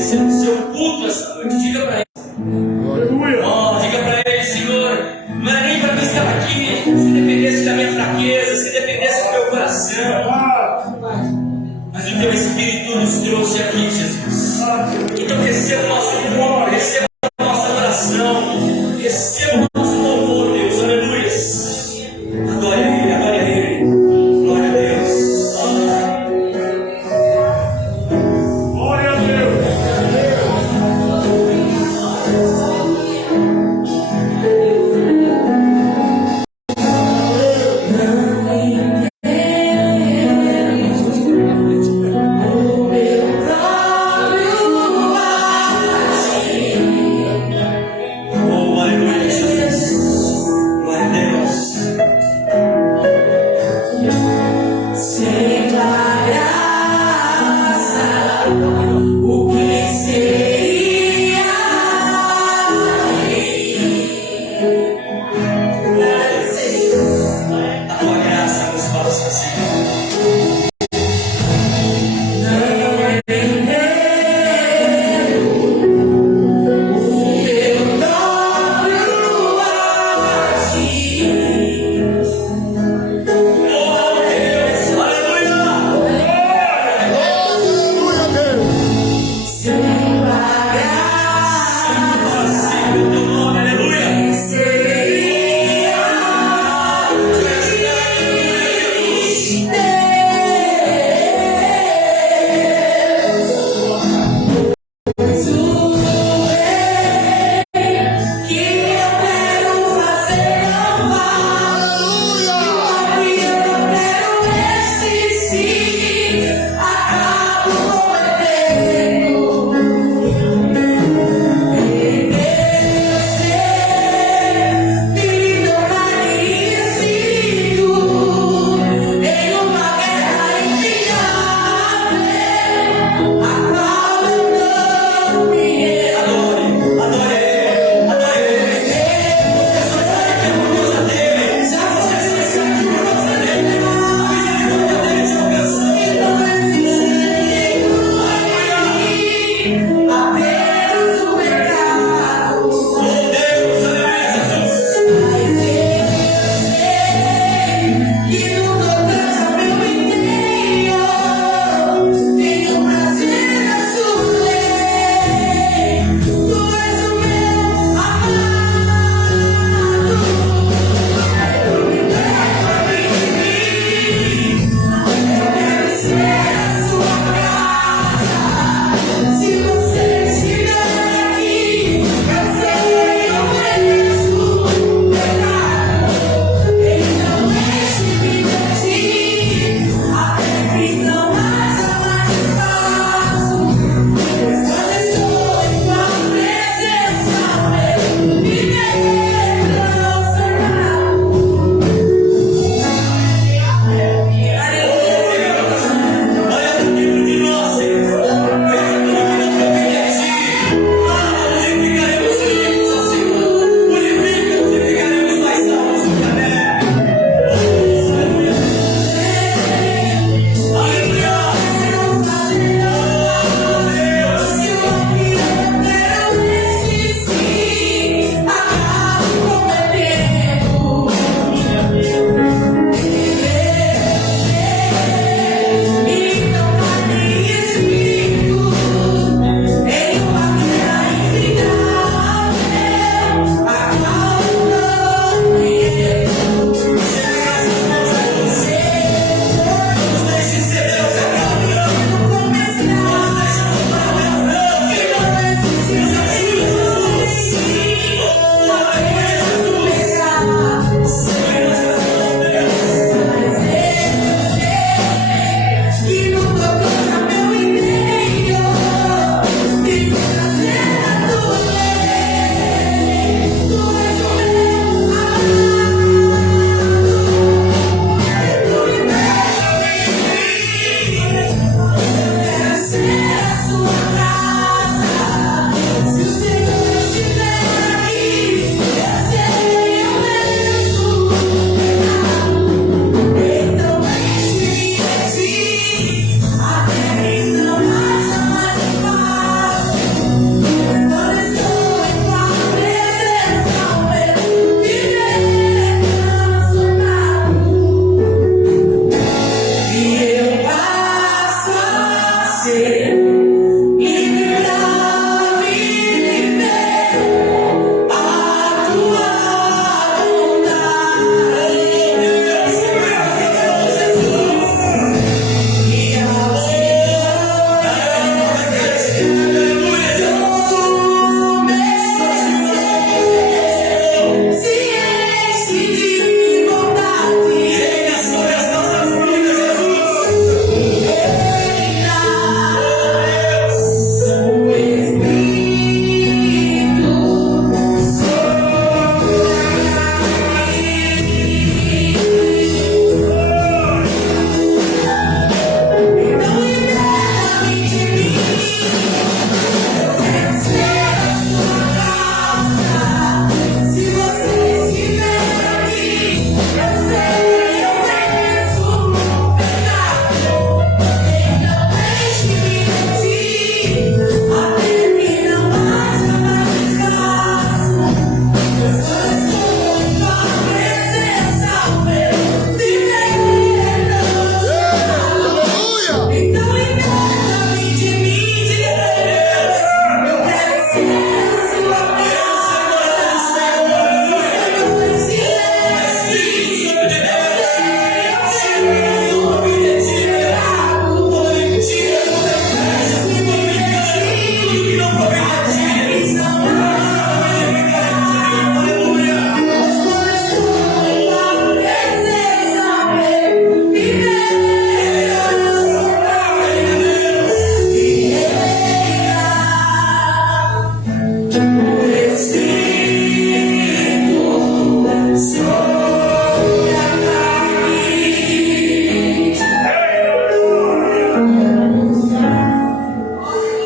oferecer o seu culto essa noite. Diga para ele. Oh, diga para ele, Senhor, não é nem para mim estar aqui, se dependesse da minha fraqueza, se dependesse do meu coração, mas o teu Espírito nos trouxe aqui, Jesus. Então receba o nosso amor, receba a nossa adoração, receba o nosso louvor, Deus, aleluia. Adore a Ele, adore a Ele. Glória a Deus. Glória a Deus.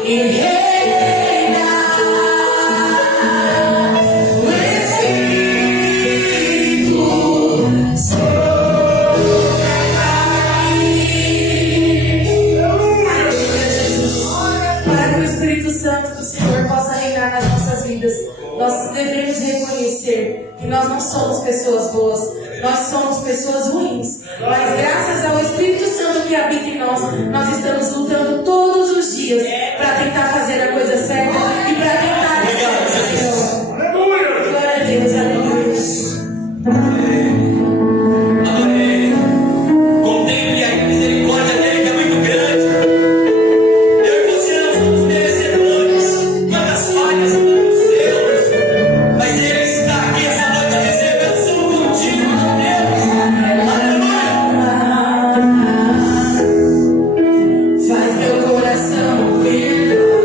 e reinar. O Espírito para que o Espírito Santo do Senhor possa reinar nas nossas vidas, nós devemos reconhecer que nós não somos pessoas boas, nós somos pessoas ruins, mas graças ao Espírito Santo que habita em nós, nós estamos lutando todos os dias para tentar fazer a coisa certa e para tentar ser o Senhor. Aleluia! Glória a Deus, aleluia. Contemple a misericórdia dele, que é muito grande. Eu e você não somos merecedores. Quantas falhas, quantos erros. Mas ele está aqui essa noite a dizer: eu sou contigo, meu Deus. Aleluia. Faz meu coração ver.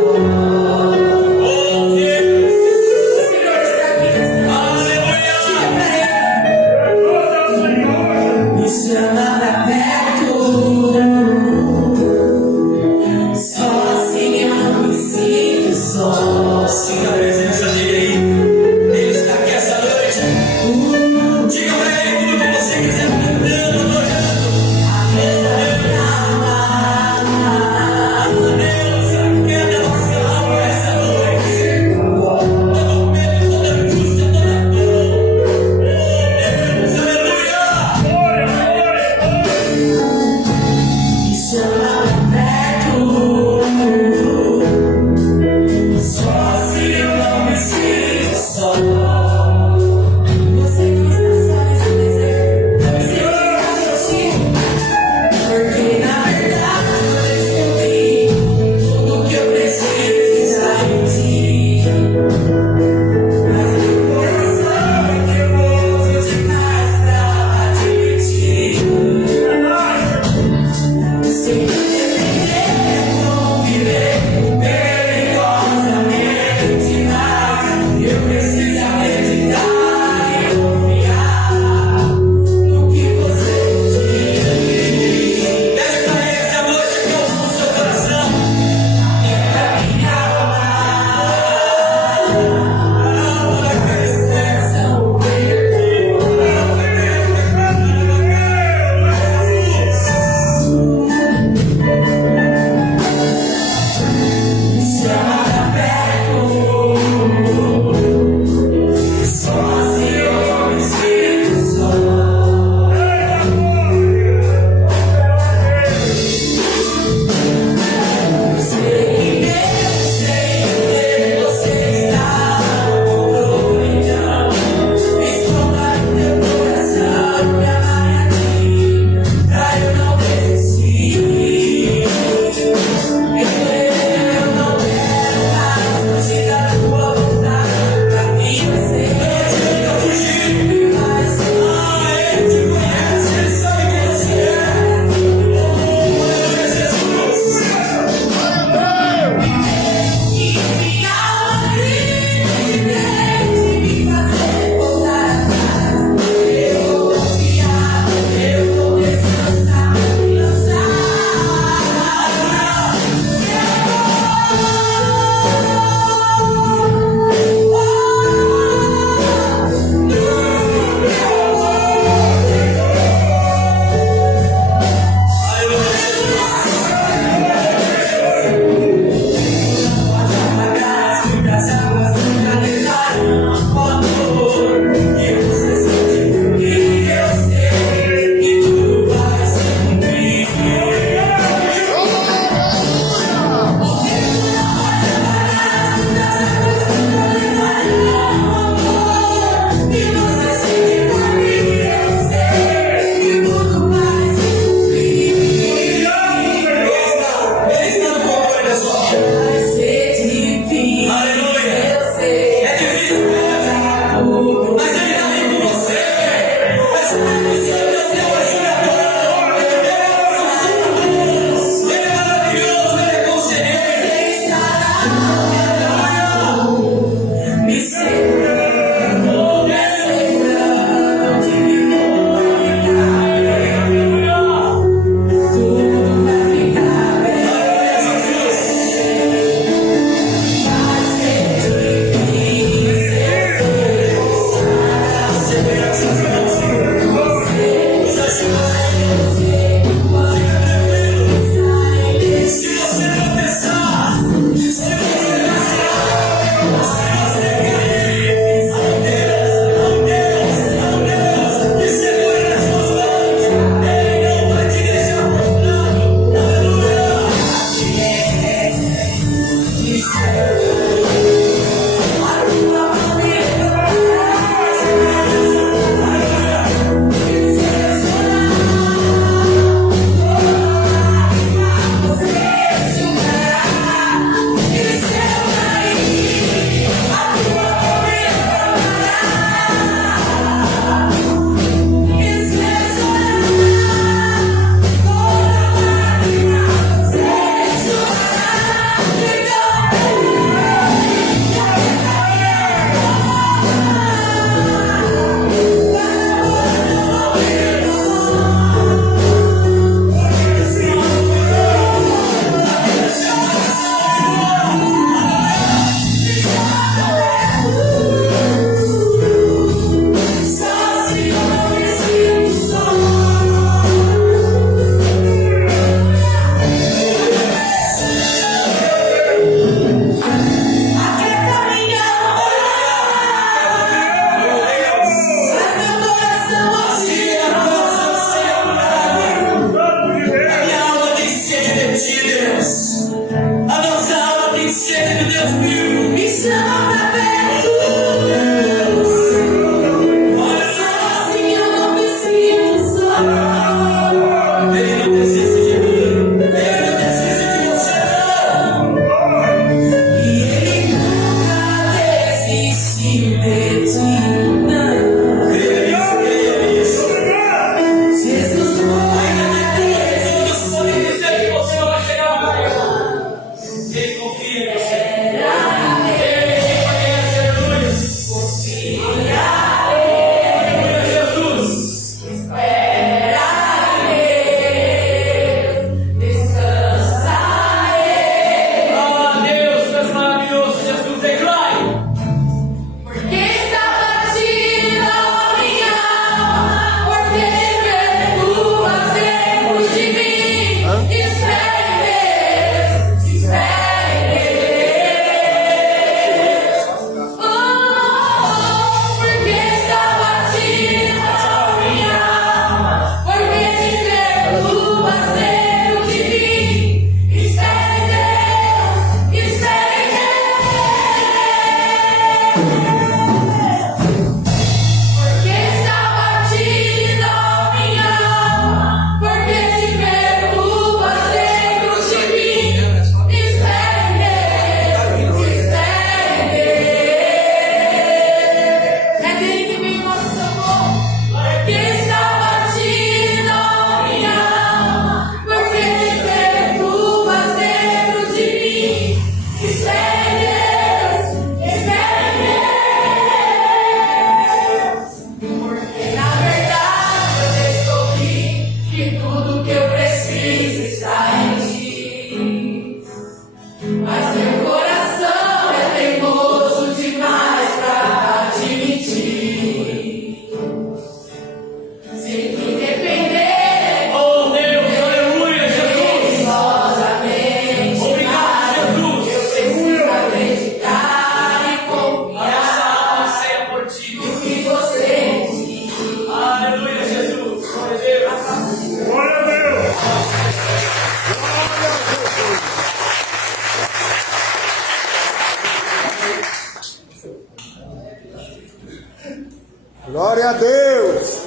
Glória a Deus.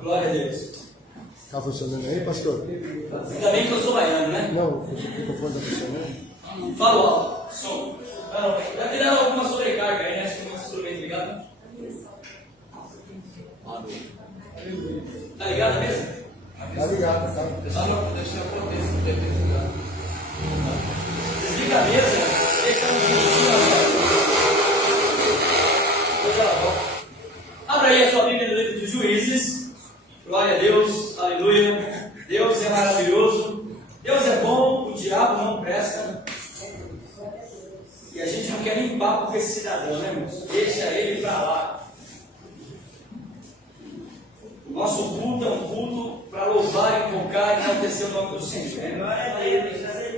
Glória a Deus. Está funcionando aí, pastor? Ainda bem que eu sou baiano, né? Não, o microfone está funcionando. Fala alto, som. Não, já tiraram alguma sobrecarga aí, né? Acho que tem um instrumento ligado. Tá ligado mesmo? Está ligado, tá? Deixa eu potência. Desliga a mesa. Abra aí a sua Bíblia no livro de Juízes. Glória a Deus, aleluia. Deus é maravilhoso. Deus é bom, o diabo não presta. E a gente não quer nem papo com esse cidadão, né, irmãos? Deixa ele pra lá. O nosso culto é um culto para louvar, invocar e enaltecer o nome do Senhor. Tem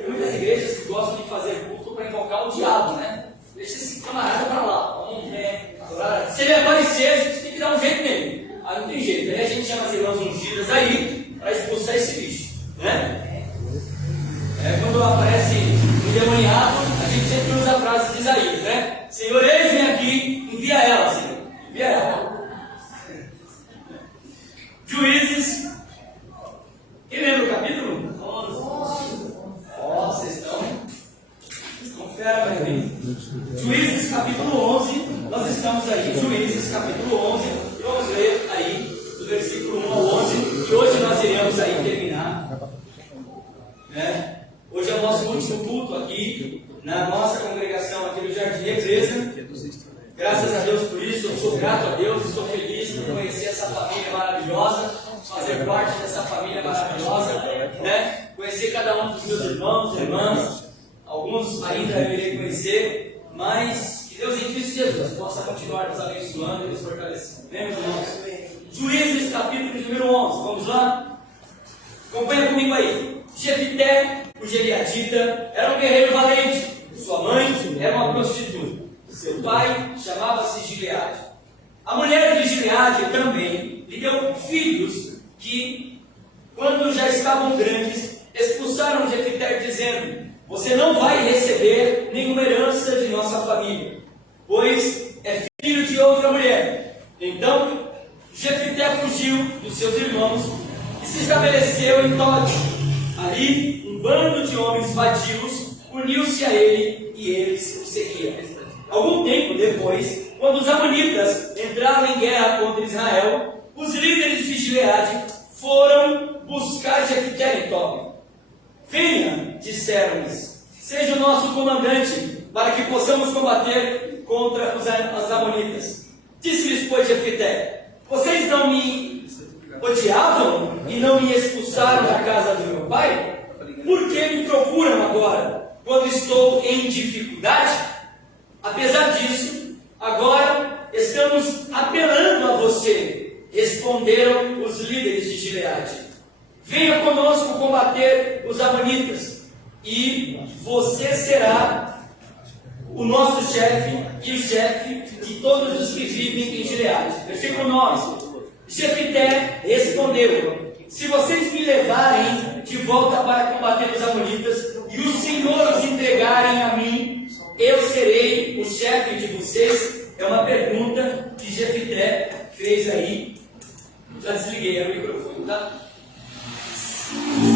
muitas igrejas que gostam de fazer culto para invocar o diabo, né? Deixa esse camarada para lá. Vamos adorar. Se ele aparecer, a gente tem que dar um jeito nele. Aí não tem jeito. Aí a gente chama as irmãs ungidas aí para expulsar esse bicho, né? Quando aparece endemoniado, a gente sempre usa a frase de Isaías, né? Senhor, eis vem aqui, envia ela, Senhor. Envia ela. Juízes. Quem lembra o capítulo? 11. Ó, vocês estão fera, vai vir. Juízes capítulo 11. Nós estamos aí, Juízes capítulo 11. E vamos ler aí do versículo 1 ao 11. E hoje nós iremos aí terminar. Hoje é o nosso último culto aqui na nossa congregação aqui no Jardim Represa. Graças a Deus por isso, eu sou grato a Deus, estou feliz por conhecer essa família maravilhosa, fazer parte dessa família maravilhosa, né? Conhecer cada um dos meus irmãos e irmãs, alguns ainda eu irei conhecer, mas que Deus em Cristo Jesus possa continuar nos abençoando e nos fortalecendo. Vem, meus irmãos? Juízes capítulo número 11, vamos lá? Acompanha comigo aí. Jefité, o Gileadita, era um guerreiro valente, sua mãe era uma prostituta. Seu pai chamava-se Gileade. A mulher de Gileade também lhe deu filhos que, quando já estavam grandes, expulsaram Jefité dizendo: você não vai receber nenhuma herança de nossa família, pois é filho de outra mulher. Então Jefité fugiu dos seus irmãos e se estabeleceu em Tote. Ali um bando de homens vadios uniu-se a ele e eles o seguiam. Algum tempo depois, quando os amonitas entraram em guerra contra Israel, os líderes de Gileade foram buscar Jefité em Tob. Venha, disseram-lhes, seja o nosso comandante, para que possamos combater contra os amonitas. Disse-lhes, pois, Jefité: vocês não me odiavam e não me expulsaram da casa do meu pai? Por que me procuram agora, quando estou em dificuldade? Apesar disso, agora estamos apelando a você, responderam os líderes de Gileade. Venha conosco combater os amonitas, e você será o nosso chefe e o chefe de todos os que vivem em Gileade. Versículo 9. Jefité respondeu: se vocês me levarem de volta para combater os amonitas e o Senhor os entregarem a mim, eu serei o chefe de vocês. É uma pergunta que Jefité fez aí. Já desliguei o microfone, tá?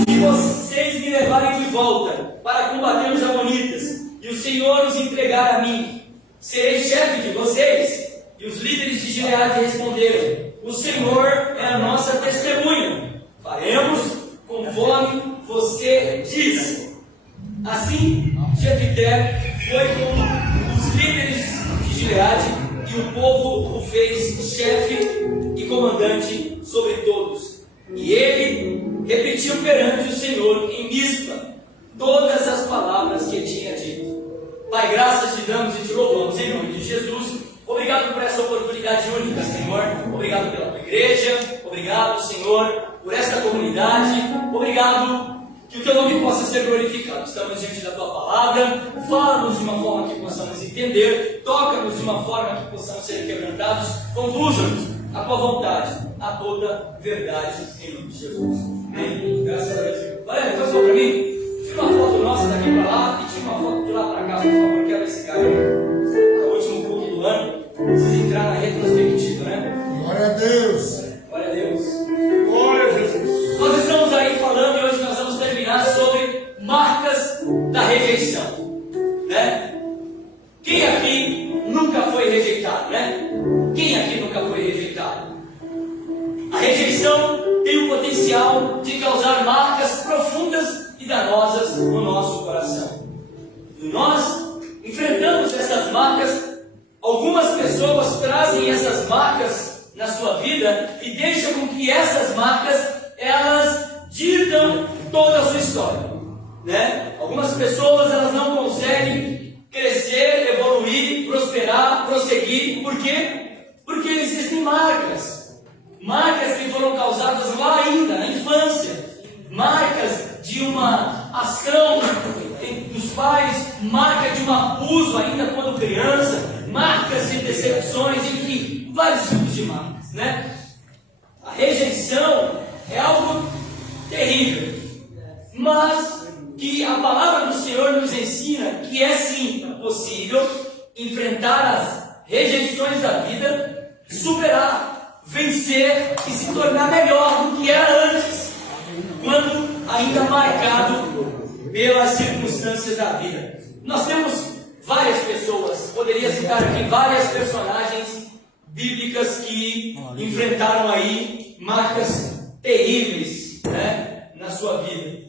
Se vocês me levarem de volta para combater os amonitas e o Senhor os entregar a mim, serei chefe de vocês? E os líderes de Gileade responderam: o Senhor é a nossa testemunha, faremos conforme você diz. Assim, Jefité foi com os líderes de Gileade, e o povo o fez chefe e comandante sobre todos. E ele repetiu perante o Senhor em Mispa todas as palavras que tinha dito. Pai, graças te damos e te louvamos em nome de Jesus. Obrigado por essa oportunidade única, Senhor. Obrigado pela tua igreja. Obrigado, Senhor, por esta comunidade. Obrigado que o teu nome possa ser glorificado. Estamos diante da tua palavra. Fala-nos de uma forma que possamos entender. Toca-nos de uma forma que possamos ser quebrantados. Conduza-nos à tua vontade, a toda verdade, em nome de Jesus. Amém. Graças a Deus. Valéria, faz uma para mim. Tira uma foto nossa daqui para lá e tira uma foto de lá para cá, por favor. Quero esse cara. É o último culto do ano. Precisa entrar na retrospectiva, né? Glória a Deus. Glória a Deus. Glória a Jesus. Nós estamos aí falando e hoje nós vamos terminar sobre marcas da rejeição, né? Quem aqui nunca foi rejeitado, né? Quem aqui nunca foi rejeitado? A rejeição tem o potencial de causar marcas profundas e danosas no nosso coração. E nós enfrentamos essas marcas. Algumas pessoas trazem essas marcas na sua vida e deixam com que essas marcas, elas ditam toda a sua história, né? Algumas pessoas, elas não conseguem crescer, evoluir, prosperar, prosseguir. Por quê? Porque existem marcas que foram causadas lá ainda na infância, marcas de uma ação dos pais, marca de um abuso ainda quando criança, marcas de decepções, enfim, vários tipos de marcas, né? A rejeição é algo terrível, mas que a palavra do Senhor nos ensina que é sim possível enfrentar as rejeições da vida, superar, vencer e se tornar melhor do que era antes, quando ainda marcado pelas circunstâncias da vida. Nós temos várias pessoas, poderia citar aqui várias personagens bíblicas que enfrentaram aí marcas terríveis, né, na sua vida.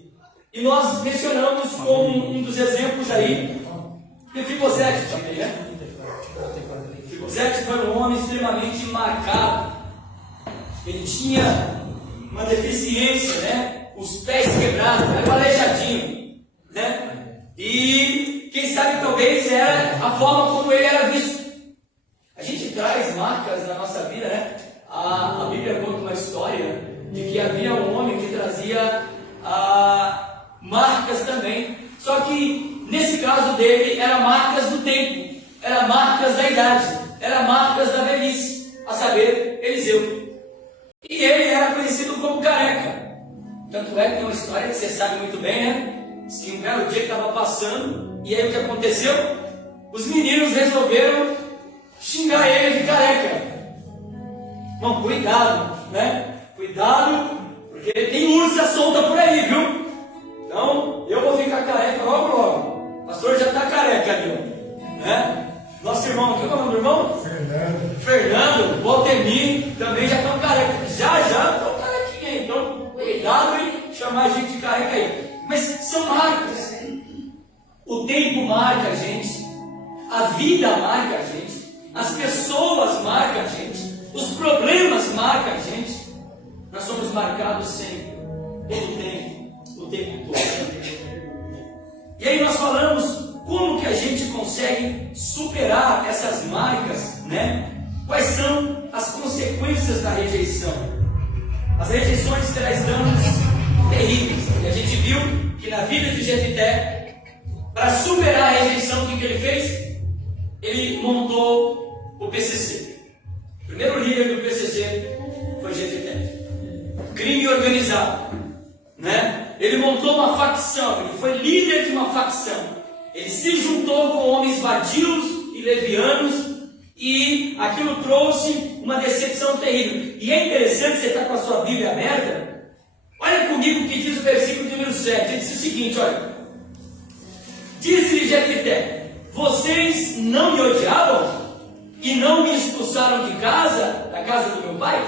E nós mencionamos como um dos exemplos aí Mefibosete também, né? Mefibosete foi um homem extremamente marcado. Ele tinha uma deficiência, né? Os pés quebrados, era aleijadinho, né? E quem sabe talvez era a forma como ele era visto. A gente traz marcas na nossa vida, né? A Bíblia conta uma história de que havia um homem que trazia marcas também. Só que nesse caso dele eram marcas do tempo, eram marcas da idade, eram marcas da velhice, a saber, Eliseu. E ele era conhecido como careca. Tanto é que tem uma história que você sabe muito bem, passando, e aí o que aconteceu? Os meninos resolveram xingar ele de careca. Irmão, cuidado, né? Cuidado, porque tem ursa solta por aí, viu? Então, eu vou ficar careca logo, logo. O pastor já está careca ali, né? Nosso irmão, qual é o nome do irmão? Fernando, Waltemir, também já estão careca. Já estão carequinha aí. Então, cuidado em chamar a gente de careca aí. Mas são marcas. O tempo marca a gente. A vida marca a gente. As pessoas marcam a gente. Os problemas marcam a gente. Nós somos marcados sempre. Todo o tempo todo. E aí nós falamos como que a gente consegue superar essas marcas, né? Quais são as consequências da rejeição? As rejeições trazem danos terríveis. E a gente viu que na vida de Jefité, para superar a rejeição, o que ele fez? Ele montou o PCC. O primeiro líder do PCC foi Jefité. Crime organizado, né? Ele montou uma facção, ele foi líder de uma facção. Ele se juntou com homens vadios e levianos, e aquilo trouxe uma decepção terrível. E é interessante, você está com a sua Bíblia aberta, olha comigo o que diz o versículo número 7. Ele diz o seguinte, olha: disse-lhe Jefité: vocês não me odiavam e não me expulsaram de casa, da casa do meu pai?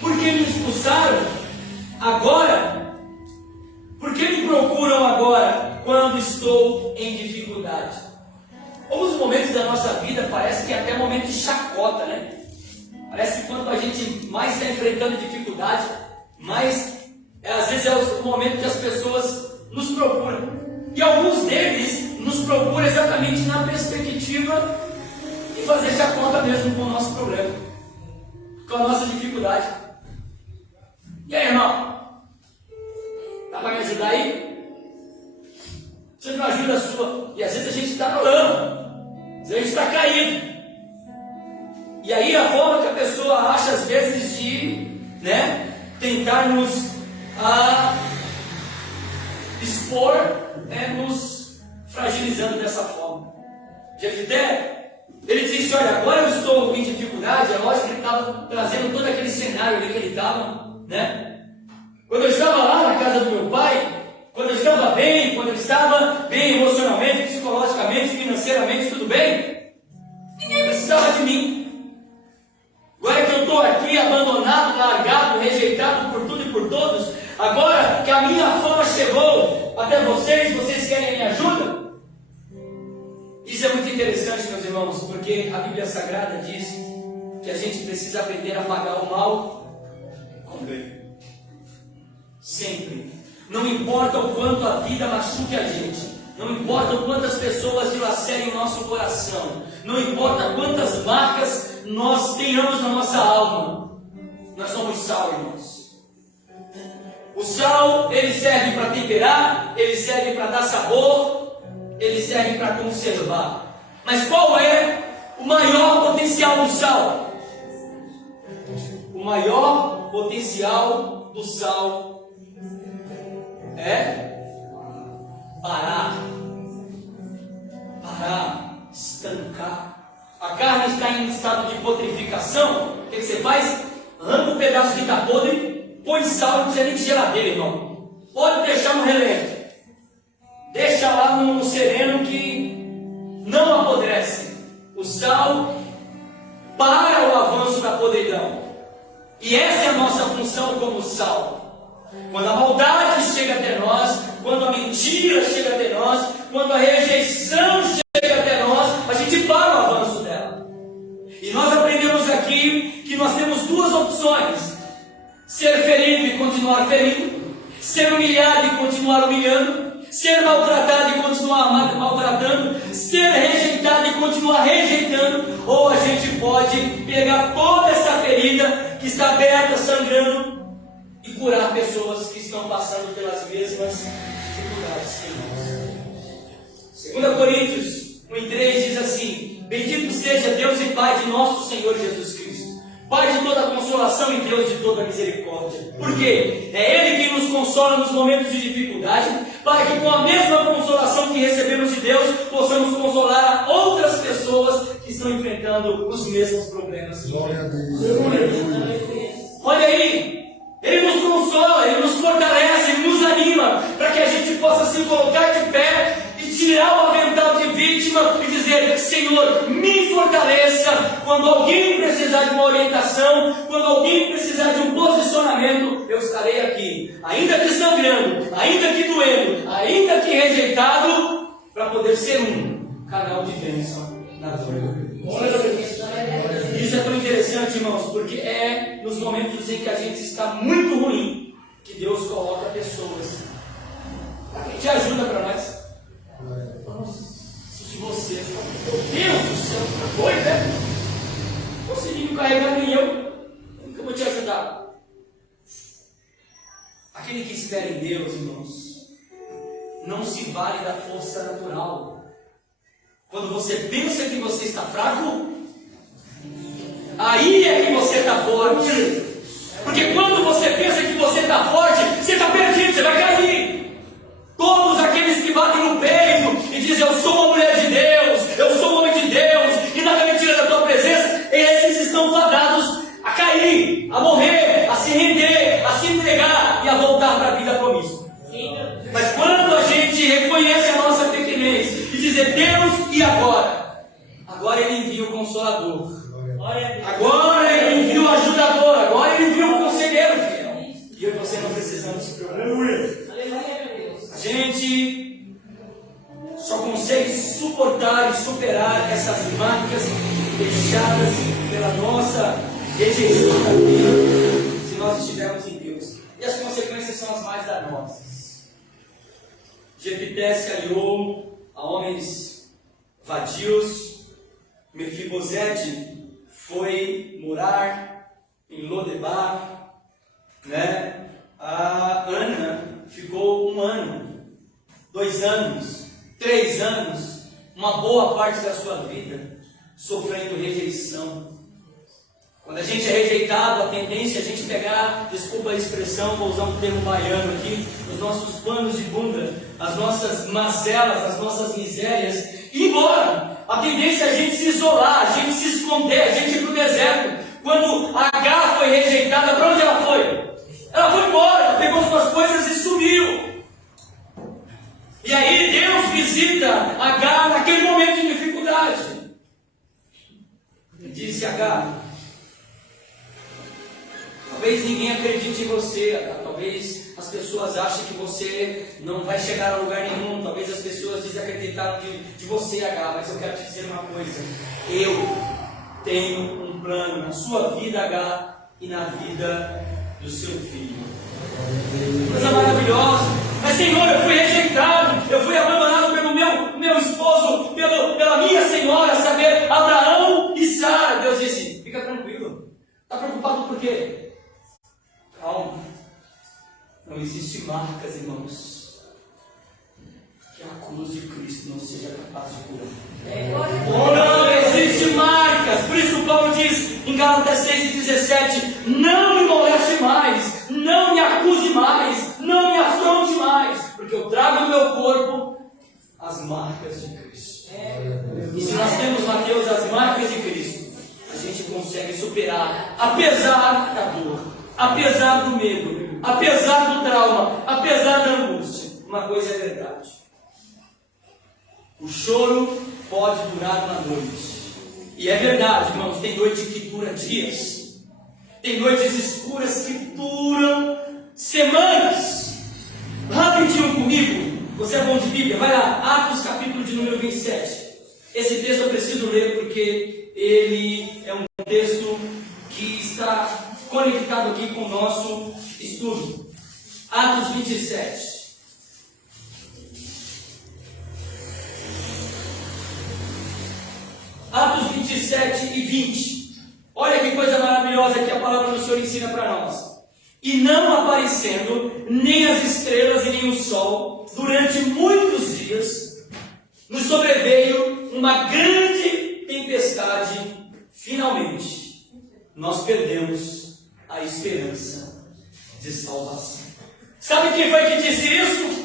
Por que me expulsaram agora? Por que me procuram agora, quando estou em dificuldade? Alguns momentos da nossa vida parece que é até momento de chacota, né? Parece que quando a gente mais está enfrentando dificuldade, mais às vezes é o momento que as pessoas nos procuram. E alguns deles nos procuram exatamente na perspectiva de fazer chacota mesmo com o nosso problema, com a nossa dificuldade. E aí, irmão? Dá para me ajudar aí? Você não ajuda a sua. E às vezes a gente está no lama, às vezes a gente está caído. E aí a forma que a pessoa acha às vezes de, né, tentar nos expor é nos fragilizando dessa forma. Jefité, ele disse: olha, agora eu estou em dificuldade. É lógico que ele estava trazendo todo aquele cenário ali que ele estava, né? Quando eu estava lá na casa do meu pai, quando eu estava bem, quando eu estava bem emocionalmente, psicologicamente, financeiramente, tudo bem, ninguém precisava de mim. Agora que eu estou aqui abandonado, largado, rejeitado por tudo e por todos, agora que a minha fama chegou até vocês querem minha ajuda? Isso é muito interessante, meus irmãos, porque a Bíblia Sagrada diz que a gente precisa aprender a pagar o mal com o bem. Sempre. Não importa o quanto a vida machuque a gente, não importa o quanto as pessoas dilacerem o nosso coração, não importa quantas marcas nós tenhamos na nossa alma, nós somos sal, irmãos. O sal, ele serve para temperar, ele serve para dar sabor, ele serve para conservar. Mas qual é o maior potencial do sal? O maior potencial do sal é parar, estancar. A carne está em estado de putrificação. O que você faz? Arranca um pedaço que está podre, põe sal, não precisa nem de geladeira, irmão. Pode deixar no relento, deixa lá no sereno que não apodrece. O sal para o avanço da podridão. E essa é a nossa função como sal. Quando a maldade chega até nós, quando a mentira chega até nós, quando a rejeição chega até nós, a gente para o avanço dela. E nós aprendemos aqui que nós temos duas opções: ser ferido e continuar ferindo, ser humilhado e continuar humilhando, ser maltratado e continuar maltratando, ser rejeitado e continuar rejeitando, ou a gente pode pegar toda essa ferida que está aberta, sangrando, e curar pessoas que estão passando pelas mesmas dificuldades que nós. 2 Coríntios 1:3 diz assim: bendito seja Deus e Pai de nosso Senhor Jesus Cristo, Pai de toda consolação e Deus de toda misericórdia. Por quê? É Ele quem nos consola nos momentos de dificuldade, para que com a mesma consolação que recebemos de Deus, possamos consolar outras pessoas que estão enfrentando os mesmos problemas. Glória a Deus. Olha aí, Ele nos consola, Ele nos fortalece, Ele nos anima, para que a gente possa se colocar de pé e tirar o avental de vítima e dizer: Senhor, me fortaleça. Quando alguém precisar de uma orientação, quando alguém precisar de um posicionamento, eu estarei aqui, ainda que sangrando, ainda que doendo, ainda que rejeitado, para poder ser um canal de bênção na dor. Isso é tão interessante, irmãos, porque é nos momentos em que a gente está muito ruim que Deus coloca pessoas que te ajudam para nós. Se você, meu Deus do céu, tá doido, né? Não consegui me carregar nem eu. Como que eu vou te ajudar? Aquele que espera em Deus, irmãos, não se vale da força natural. Quando você pensa que você está fraco, aí é que você está forte. Porque quando você pensa que você está forte, você está perdido, você vai cair. Todos aqueles que batem no peito e dizem: eu sou uma mulher de Deus, eu sou um homem de Deus, e nada me tira da tua presença, esses estão fadados a cair, a morrer, a se render, a se entregar e a voltar para a vida promíscua. Mas quando a gente reconhece a nossa pequenez e dizer: Deus, e agora? Agora Ele envia o Consolador, agora Ele envia o ajudador, agora Ele envia o conselheiro fiel. E eu e você não precisamos se preocupar. A gente só consegue suportar e superar essas marcas deixadas pela nossa rejeição da vida, se nós estivermos em Deus. E as consequências são as mais danosas. Jefité se aliou a homens vadios. Mefibosete foi morar em Lodebar, né? A Ana ficou 1 ano, 2 anos, 3 anos, uma boa parte da sua vida sofrendo rejeição. Quando a gente é rejeitado, a tendência é a gente pegar, desculpa a expressão, vou usar um termo baiano aqui, os nossos panos de bunda, as nossas mazelas, as nossas misérias, e ir embora. A tendência é a gente se isolar, a gente se esconder, a gente ir para o deserto. Quando Agar foi rejeitada, para onde ela foi? Ela foi embora, pegou suas coisas e sumiu. E aí Deus visita Agar naquele momento de dificuldade. E disse: Agar, talvez ninguém acredite em você, Agar. Talvez as pessoas achem que você não vai chegar a lugar nenhum. Talvez as pessoas desacreditaram de você, Agar. Mas eu quero te dizer uma coisa: eu tenho um plano na sua vida, Agar, e na vida do seu filho. Coisa maravilhosa. Mas, Senhor, eu fui rejeitado, eu fui abandonado pelo meu esposo, pela minha senhora, saber, Abraão e Sara. Deus disse: fica tranquilo. Está preocupado por quê? Calma. Não existe marcas, irmãos, que a cruz de Cristo não seja capaz de curar. Não existe marcas. Por isso Paulo diz em Gálatas 6:17: não me moleste mais, não me acuse mais, não me afronte mais, porque eu trago no meu corpo as marcas de Cristo. E se nós temos, Mateus, as marcas de Cristo, a gente consegue superar, apesar da dor, apesar do medo, apesar do trauma, apesar da angústia. Uma coisa é verdade: o choro pode durar uma noite. E é verdade, irmãos, tem noite que dura dias, tem noites escuras que duram semanas. Rapidinho comigo, você é bom de Bíblia, vai lá, Atos capítulo de número 27. Esse texto eu preciso ler porque ele é um texto que está conectado aqui com o nosso estudo. Atos 27. Atos 27 e 20. Olha que coisa maravilhosa que a palavra do Senhor ensina para nós. E não aparecendo nem as estrelas e nem o sol durante muitos dias, nos sobreveio uma grande tempestade. Finalmente, nós perdemos a esperança de salvação. Sabe quem foi que disse isso?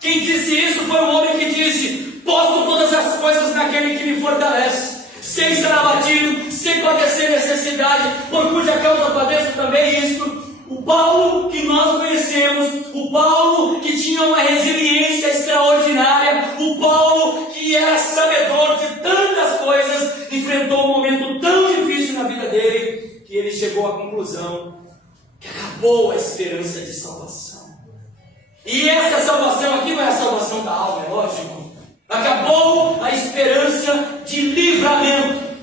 Quem disse isso foi o homem que disse: posso todas as coisas naquele que me fortalece, sem ser abatido, sem padecer necessidade, por cuja causa padeço também isto. O Paulo que nós conhecemos, o Paulo que tinha uma resiliência extraordinária, o Paulo que era sabedor de tantas coisas, enfrentou um momento tão difícil na vida dele, que ele chegou à conclusão que acabou a esperança de salvação. E essa salvação aqui não é a salvação da alma, é lógico. Acabou a esperança de livramento,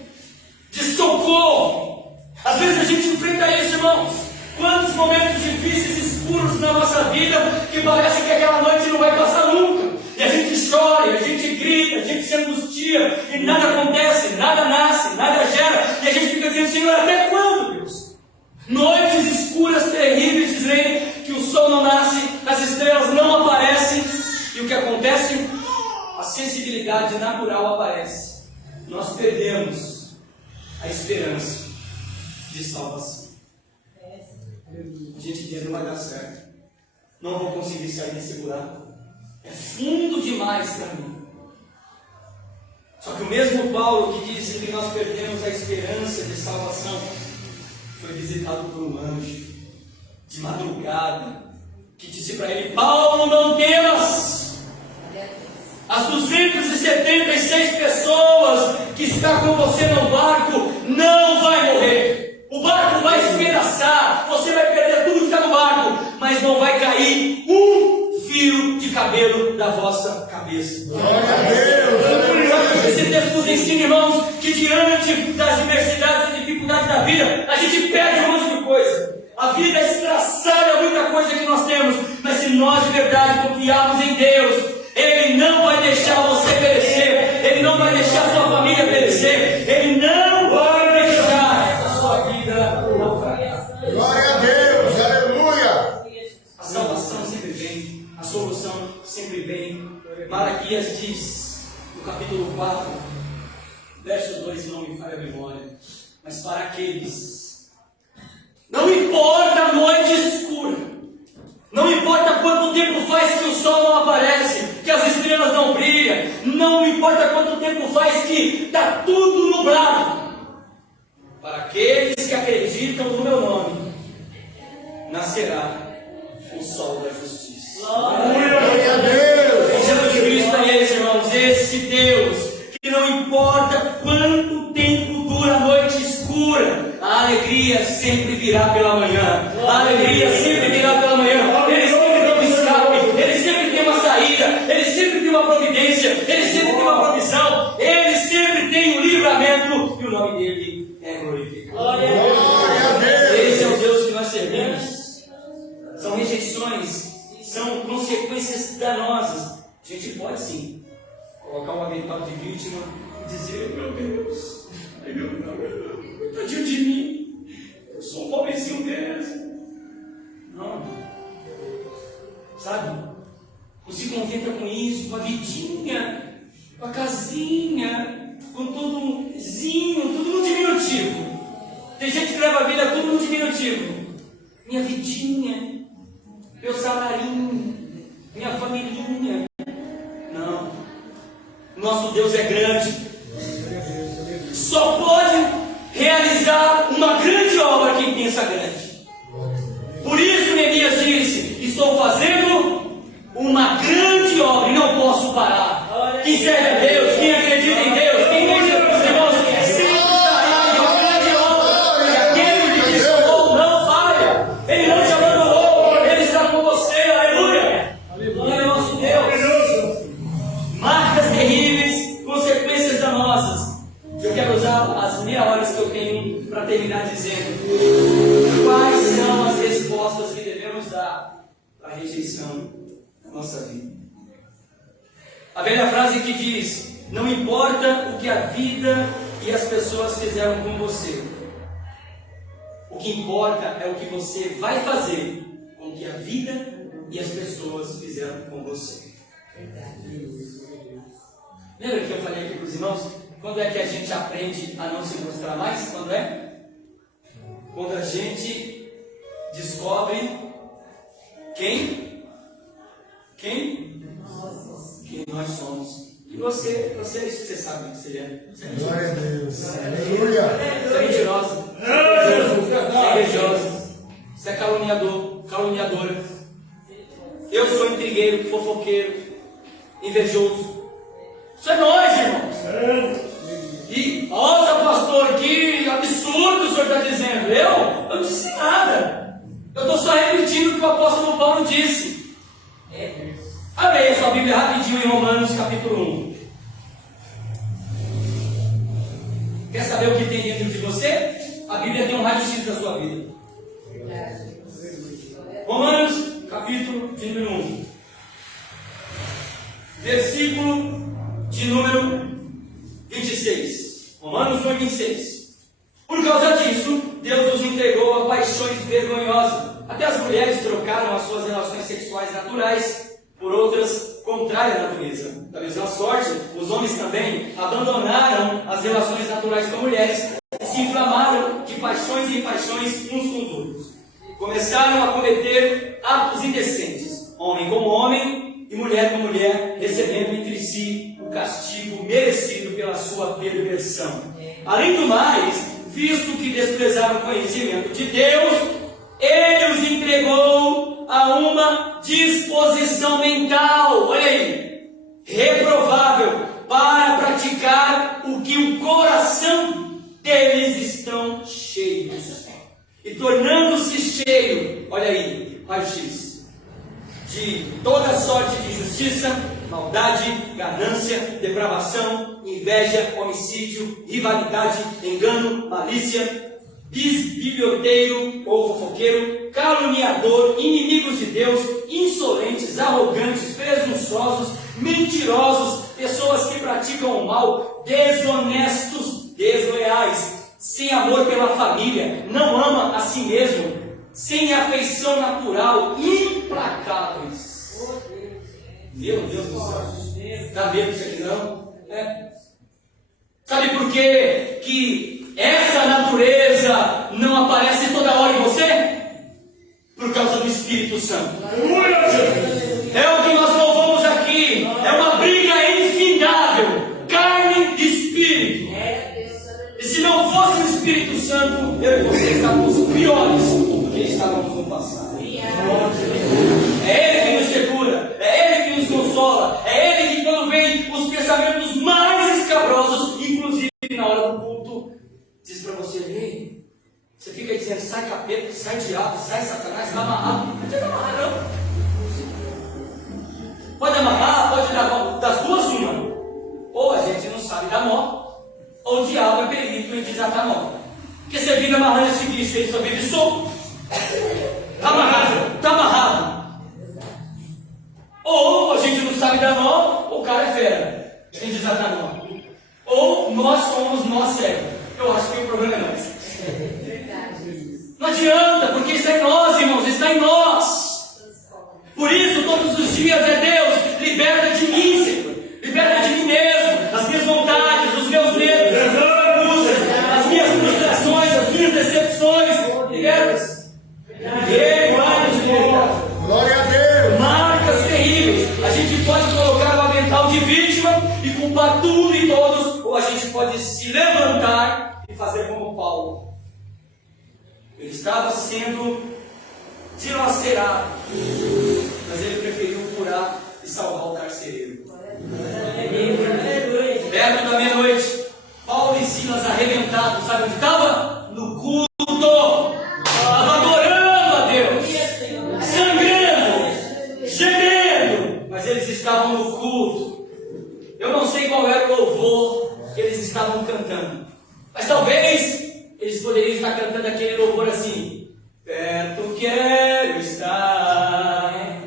de socorro. Às vezes a gente enfrenta isso, irmãos. Quantos momentos difíceis, escuros na nossa vida, que parece que aquela noite não vai passar nunca. E a gente chora, e a gente grita, a gente se angustia, e nada acontece, nada nasce, nada gera. E a gente fica dizendo: Senhor, até quando, Deus? Noites escuras, terríveis, dizem que o sol não nasce, as estrelas não aparecem. E o que acontece? A sensibilidade natural aparece. Nós perdemos a esperança de salvação. A gente diz: não vai dar certo, não vou conseguir sair desse buraco, é fundo demais para mim. Só que o mesmo Paulo que disse que nós perdemos a esperança de salvação foi visitado por um anjo de madrugada, que disse para ele: Paulo, não temas. As 276 pessoas que estão com você no barco não vai morrer. O barco vai espedaçar, você vai perder tudo que está no barco, mas não vai cair um fio de cabelo da vossa cabeça. Glória a Deus! Esse texto nos ensina, irmãos, que diante das diversidades e dificuldades da vida, a gente perde um monte de coisa. A vida é estraçalha muita coisa que nós temos, mas se nós de verdade confiarmos em Deus, Ele não vai deixar você perecer, Ele não vai deixar sua família perecer, Ele não vai deixar a sua vida naufragar. Glória a Deus! Aleluia! A salvação sempre vem, a solução sempre vem. Malaquias diz, no capítulo 4, verso 2, se não me falha a memória: mas para aqueles, não importa a noite escura, não importa quanto tempo faz que o sol não aparece, que as estrelas não brilham, não importa quanto tempo faz que está tudo nublado, para aqueles que acreditam no meu nome, nascerá o sol da justiça. Glória a Deus! Jesus Cristo é esse, irmãos, esse Deus que não importa quanto tempo dura a noite escura, a alegria sempre virá pela manhã. A alegria sempre virá pela manhã. Ele sempre tem um escape, ele sempre tem uma saída, ele sempre tem uma providência, ele sempre tem uma provisão, ele sempre tem um livramento, e o nome dele é glorificado. Glória a Deus! Esse é o Deus que nós servimos. São rejeições, são consequências danosas. A gente pode sim colocar um avental de vítima e dizer: meu Deus, ai meu Deus, tadinho de mim, eu sou um pobrezinho mesmo. Não, sabe? Não se contenta com isso, com a vidinha, com a casinha, com tudo tudo no diminutivo. Tem gente que leva a vida tudo no diminutivo. Minha vidinha, meu salarinho, minha familhinha. Não. Nosso Deus é grande. Só pode realizar uma grande obra quem pensa grande. Por isso Neemias disse: estou fazendo uma grande obra e não posso parar. Quem serve a Deus, quem acredita em Deus, quem tem Jesus, irmãos, sempre estará em uma grande obra. E aquele que te chamou não falha. Ele não te abandonou, Ele está com você. Aleluia. Ele é nosso Deus. Marcas terríveis, consequências danosas. Eu quero usar as meia horas que eu tenho para terminar dizendo quais são as respostas que devemos dar para a rejeição da nossa vida. A velha frase que diz: não importa o que a vida e as pessoas fizeram com você, o que importa é o que você vai fazer com o que a vida e as pessoas fizeram com você. Lembra que eu falei aqui para os irmãos? Quando é que a gente aprende a não se mostrar mais? Quando é? Quando a gente descobre quem Quem nós somos. E você é isso que você sabe que você é. Você é mentiroso. Glória a Deus. Aleluia. Você é mentiroso. Você é invejoso. Você é caluniador, caluniadora. Eu sou intrigueiro, fofoqueiro, invejoso. Isso é nós, irmãos. E, nossa, pastor, que absurdo o senhor está dizendo. Eu não disse nada. Eu estou só repetindo o que o apóstolo Paulo disse. Abre a sua Bíblia rapidinho em Romanos capítulo 1. Quer saber o que tem dentro de você? A Bíblia tem um raio-x da sua vida. Romanos capítulo de número 1. Versículo de número 26. Romanos 1, 26. Por causa disso, Deus nos entregou a paixões vergonhosas. Até as mulheres trocaram as suas relações sexuais naturais por outras contrárias à natureza. Da mesma sorte, os homens também abandonaram as relações naturais com mulheres e se inflamaram de paixões em paixões uns com os outros. Começaram a cometer atos indecentes, homem como homem e mulher como mulher, recebendo entre si o castigo merecido pela sua perversão. Além do mais, visto que desprezaram o conhecimento de Deus, Ele os entregou a uma disposição mental, olha aí, reprovável, para praticar o que o coração deles estão cheios. E tornando-se cheio, olha aí, raio-x, de toda sorte de injustiça, maldade, ganância, depravação, inveja, homicídio, rivalidade, engano, malícia, bisbilhoteiro ou fofoqueiro, caluniador, inimigos de Deus, insolentes, arrogantes, presunçosos, mentirosos, pessoas que praticam o mal, desonestos, desleais, sem amor pela família, não ama a si mesmo, sem afeição natural, implacáveis. Meu Deus do céu, dá medo disso aqui não? Sabe por quê que essa natureza não aparece toda hora em você? Por causa do Espírito Santo. É o que nós louvamos aqui. É uma briga infindável, carne e espírito. E se não fosse o Espírito Santo, eu e você estávamos piores do que estávamos no passado. É Ele que nos segura, é Ele que nos consola, é Ele que, quando vem os pensamentos mais escabrosos, inclusive na hora do culto, diz para você: ei, você fica dizendo, sai capeta, sai diabo, sai satanás, está amarrado. Não adianta amarrar, não. Pode amarrar, pode dar das duas uma. Ou a gente não sabe dar nó, ou o diabo é perito em desatar nó. Porque você vive amarrando esse bicho aí, só vive solto. Está amarrado, está amarrado. Ou a gente não sabe dar nó, o cara é fera em desatar nó. Ou nós somos nós cegos. Eu acho que o problema é nós. Não adianta, porque está em nós, irmãos, está em nós. Por isso, todos os dias é Deus, liberta de mim, Senhor. Liberta de mim mesmo, as minhas vontades, os meus medos, as minhas angústias, as minhas frustrações, as minhas decepções. Liberta-se. Glória a Deus. Marcas terríveis. A gente pode colocar o avental de vítima e culpar tudo e todos, ou a gente pode se levantar e fazer como Paulo. Ele estava sendo dilacerado, mas ele preferiu curar e salvar o carcereiro. Perto da meia-noite, Paulo e Silas arrebentados, sabe onde estava? No culto. Estava adorando a Deus, sangrando, gemendo, mas eles estavam no culto. Eu não sei qual era o louvor que eles estavam cantando, mas talvez eles poderiam estar cantando aquele louvor assim: perto quero estar,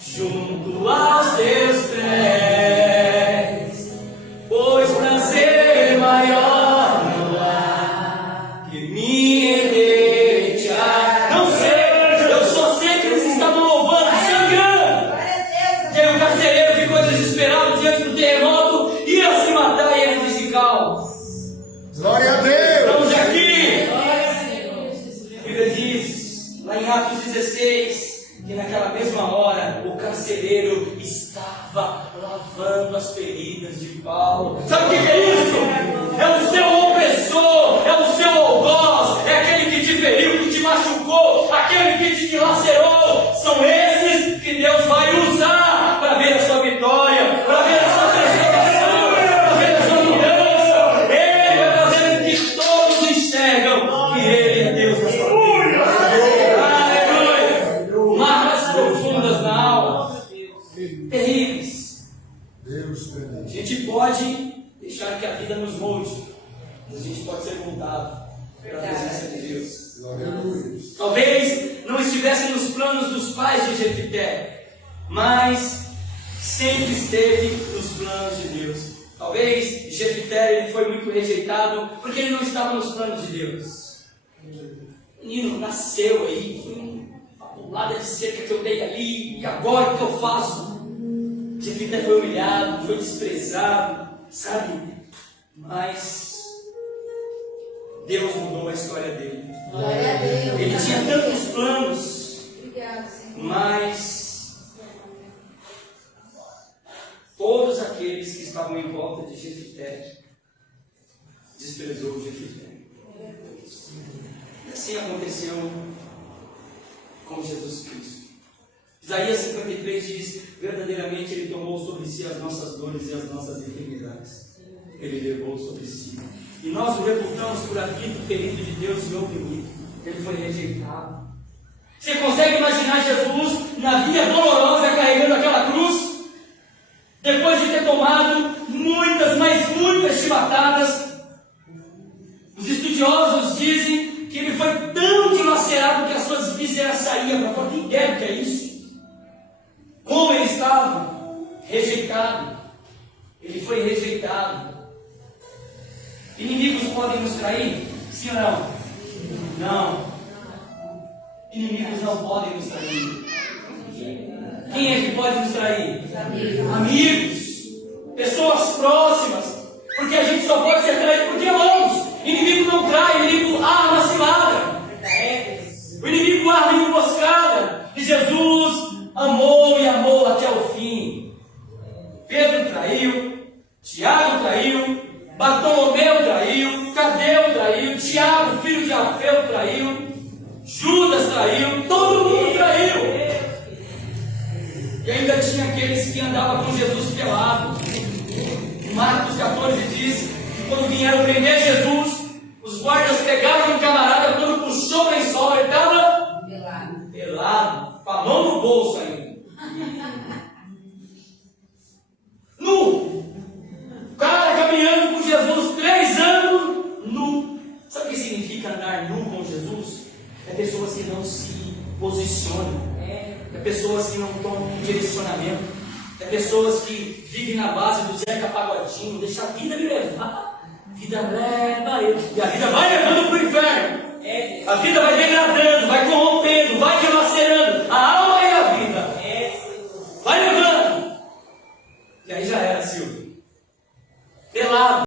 junto aos teus pés, pois prazer maior não há que me endereçar. Não sei, eu só sei que eles estavam louvando, sangrando. E aí o carcereiro ficou desesperado diante do terremoto, ia se matar, e ele disse: calma. Glória a Deus. Estamos aqui. A Bíblia diz, lá em Atos 16, que naquela mesma hora o carcereiro estava as feridas de Paulo. Sabe o que é isso? É o seu opressor, é o seu algoz, é aquele que te feriu, que te machucou, aquele que te dilacerou. São esses que Deus vai usar para ver a sua vitória, para ver a sua transformação, para ver a sua mudança. Ele vai fazer com que todos enxergam que Ele é Deus na sua vida. Aleluia! Marcas profundas na alma, terríveis. A gente pode deixar que a vida nos molde, mas a gente pode ser moldado pela presença de Deus. Talvez não estivesse nos planos dos pais de Jefité, mas sempre esteve nos planos de Deus. Talvez Jefité ele foi muito rejeitado porque ele não estava nos planos de Deus. O menino nasceu aí, foi uma pulada de cerca que eu dei ali, e agora o que eu faço? Jefité foi humilhado, foi desprezado, sabe? Mas Deus mudou a história dele. Glória a Deus. Ele tinha tantos planos, Obrigado, Senhor. mas todos aqueles que estavam em volta de Jefité desprezou Jefité. E assim aconteceu com Jesus Cristo. Isaías 53 diz: verdadeiramente Ele tomou sobre si as nossas dores e as nossas enfermidades. Ele levou sobre si. E nós o reputamos por aflito, ferido de Deus e oprimido. Ele foi rejeitado. Você consegue imaginar Jesus na via dolorosa carregando aquela cruz? Depois de ter tomado muitas, mas muitas chibatadas. Os estudiosos dizem que ele foi tão dilacerado que as suas vísceras saíam para fora. Quem dera que é isso? Como ele estava? Rejeitado. Ele foi rejeitado. Inimigos podem nos trair? Sim ou não? Não. Inimigos não podem nos trair. Quem é que pode nos trair? Amigos. Pessoas próximas. Porque a gente só pode ser traído porque amamos. Inimigo não trai, o inimigo arma cilada. O inimigo arma emboscada. E Jesus amou e amou até o fim. Pedro traiu, Tiago traiu, Bartolomeu traiu, Tadeu traiu, Tiago, filho de Alfeu, traiu, Judas traiu, todo mundo traiu. E ainda tinha aqueles que andavam com Jesus pelado. Marcos 14 diz que quando vieram prender Jesus, os guardas pegaram um camarada, quando puxou o lençol, ele estava pelado, com a mão no bolso ainda. Nu! O cara caminhando com Jesus 3 anos, nu. Sabe o que significa andar nu com Jesus? É pessoas que não se posicionam, é pessoas que não tomam um direcionamento, é pessoas que vivem na base do Zeca Pagodinho, deixa a vida me levar, a vida leva eu, e a vida vai levando para o inferno, a vida vai degradando, vai corrompendo, vai dilacerando a alma e a vida, vai levando, e aí já era, Silvio. Pelado,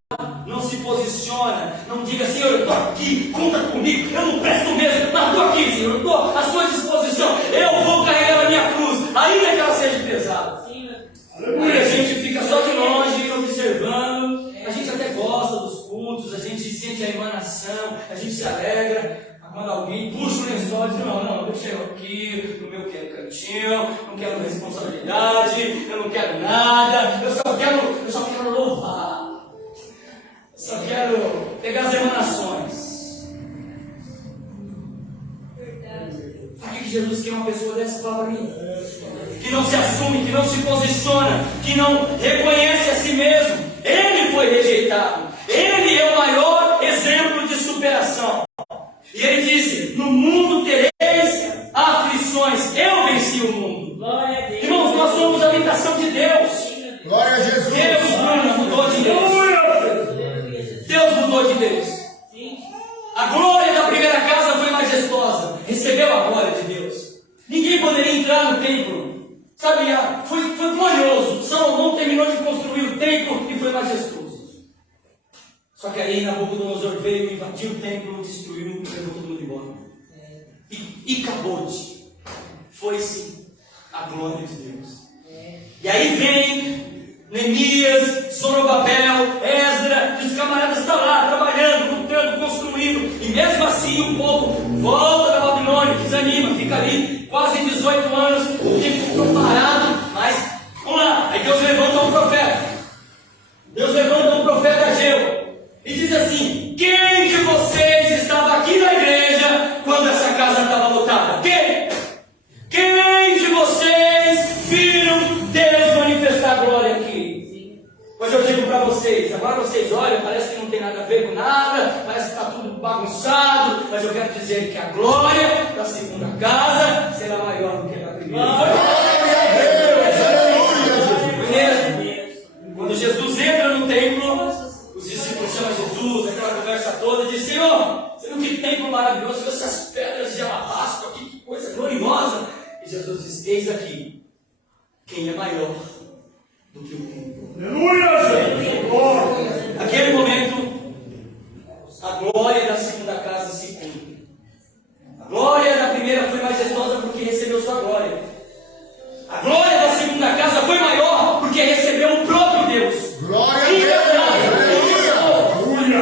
não se posiciona, não diga: Senhor, eu estou aqui, conta comigo, eu não presto mesmo, mas estou aqui, Senhor, eu estou à sua disposição, eu vou carregar a minha cruz, ainda que ela seja pesada. E a gente fica só de longe, observando, a gente até gosta dos cultos, a gente sente a emanação, a gente se alegra, quando alguém puxa o lençol e diz: não, deixa eu aqui, no meu cantinho, não quero responsabilidade, eu não quero nada, eu só quero louvar. Só quero pegar as emanações. Por que Jesus quer uma pessoa dessa? Fala para mim. Que não se assume, que não se posiciona, que não reconhece a si mesmo. Ele foi rejeitado. Ele é o maior exemplo de superação. E ele disse: no mundo tereis aflições. Eu venci o mundo. Glória a Deus. Irmãos, nós somos a habitação de Deus. Glória a Jesus. Deus mudou de Deus. Deus mudou de Deus. A glória da primeira casa foi majestosa. Recebeu a glória de Deus. Ninguém poderia entrar no templo. Sabe, foi glorioso. Salomão terminou de construir o templo e foi majestoso. Só que aí Nabucodonosor veio, invadiu o templo, destruiu, levou todo mundo embora. E foi-se a glória de Deus. E aí vem Neemias, Zorobabel, Esdra, e os camaradas estão lá trabalhando, lutando, construindo, e mesmo assim o povo volta da Babilônia, desanima, fica ali quase 18 anos, o tempo ficou parado, mas vamos lá. Aí Deus levanta um profeta. Deus levanta um profeta Ageu e diz assim: quem de vocês estava aqui na igreja quando essa casa estava lotada? Quem? Quem de vocês viram Deus manifestar a glória aqui? Pois eu digo para vocês, agora vocês olham, parece que não tem nada a ver com nada, parece que está tudo bagunçado, mas eu quero dizer que a glória da segunda casa será maior do que a da primeira. Quando Jesus entra no templo, os discípulos chamam Jesus, aquela conversa toda, e diz: Senhor, você viu que templo maravilhoso, viu essas pedras de alabastro aqui, que coisa gloriosa. E Jesus diz: eis aqui, quem é maior do que o templo. Aleluia! Naquele momento, a glória da segunda casa se cumpre. A glória da primeira foi majestosa porque recebeu sua glória. A glória da segunda casa foi maior porque recebeu o próprio Deus. Glória a Deus!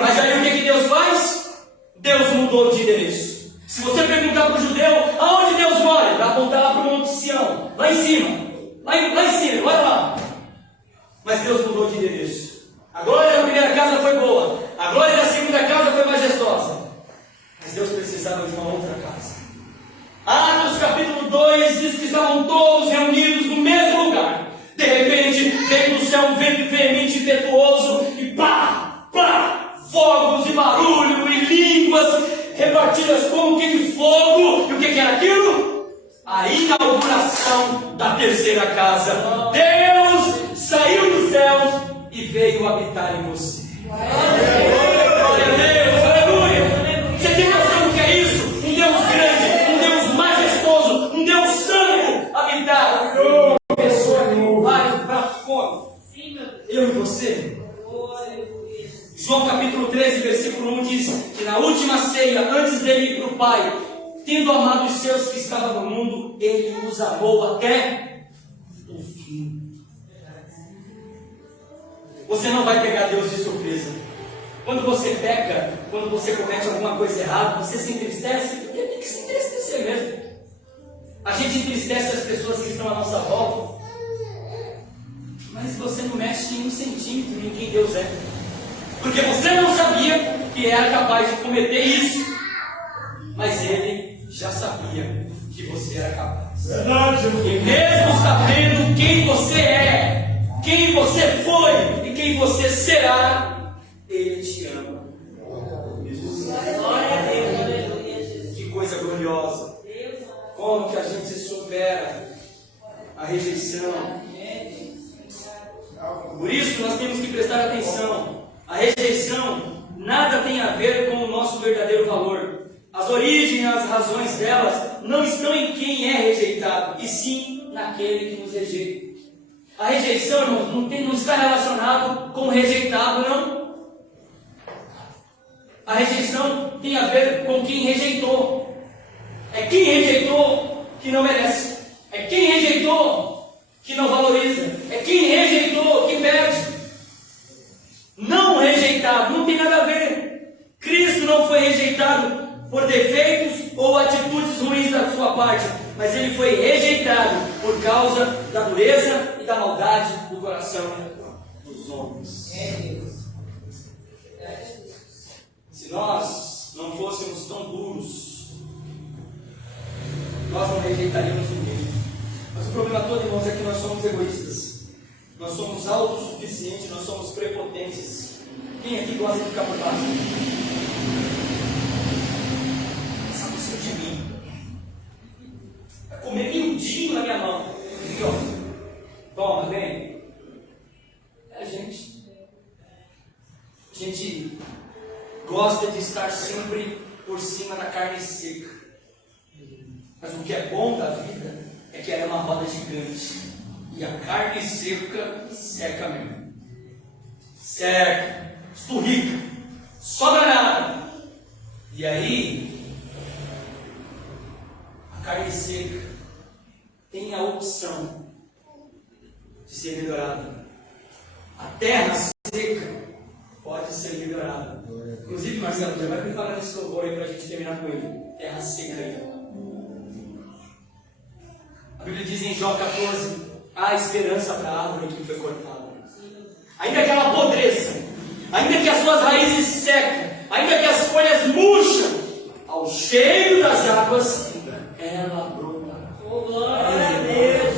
Mas aí o que Deus faz? Deus mudou de endereço. Se você perguntar para o judeu aonde Deus mora, ele vai apontar lá para o Monte Sião, lá em cima. Lá em cima, olha lá. Mas Deus mudou de endereço. A glória da primeira casa foi boa. A glória da segunda casa foi majestosa. Mas Deus precisava de uma outra casa. Atos capítulo 2 diz que estavam todos reunidos no mesmo lugar. De repente veio do céu um vento veemente e impetuoso, e pá, pá, fogos e barulho e línguas repartidas como que de fogo. E o que era aquilo? A inauguração da terceira casa. Deus saiu do céu e veio habitar em você. Glória a Deus, aleluia. Você tem noção do que é isso? Um Deus grande, um Deus majestoso, um Deus santo habitar uma pessoa com vários pratos come. Eu e você. João capítulo 13, versículo 1 diz que na última ceia, antes dele ir para o Pai, tendo amado os seus que estavam no mundo, ele os amou até o fim. Você não vai pegar Deus de surpresa. Quando você peca, quando você comete alguma coisa errada, você se entristece, porque tem que se entristecer mesmo. A gente entristece as pessoas que estão à nossa volta, mas você não mexe em um centímetro em quem Deus é, porque você não sabia que era capaz de cometer isso, mas Ele já sabia que você era capaz. Verdade. E mesmo sabendo quem você é, quem você foi e quem você será, Ele te ama. Glória a Deus. Que coisa gloriosa. Como que a gente supera a rejeição? Por isso nós temos que prestar atenção. A rejeição nada tem a ver com o nosso verdadeiro valor. As origens, as razões delas não estão em quem é rejeitado, e sim naquele que nos rejeita. A rejeição, irmãos, não está relacionado com o rejeitado, não. A rejeição tem a ver com quem rejeitou. É quem rejeitou que não merece. É quem rejeitou que não valoriza. É quem rejeitou que perde. Não rejeitado, não tem nada a ver. Cristo não foi rejeitado por defeitos ou atitudes ruins da sua parte, mas ele foi rejeitado por causa da dureza e da maldade do coração dos homens. Se nós não fôssemos tão duros, nós não rejeitaríamos ninguém. Mas o problema todo, irmãos, é que nós somos egoístas. Nós somos autossuficientes, nós somos prepotentes. Quem aqui gosta de ficar por baixo? Essa música de mim. Vai comer miudinho na minha mão. Aqui, ó. Toma, vem. É a gente. A gente gosta de estar sempre por cima da carne seca. Mas o que é bom da vida é que ela é uma roda gigante. E a carne seca seca mesmo. Seca, esturrica, sobra nada. E aí, a carne seca tem a opção de ser melhorada. A terra seca pode ser melhorada. Inclusive, Marcelo, já vai preparar esse louvor aí para a gente terminar com ele. Terra seca aí. A Bíblia diz em Jó 14: há esperança para a árvore que foi cortada. Ainda que ela apodreça, ainda que as suas raízes secam, ainda que as folhas murcham, ao cheiro das águas, ela brotará. Oh, glória a Deus!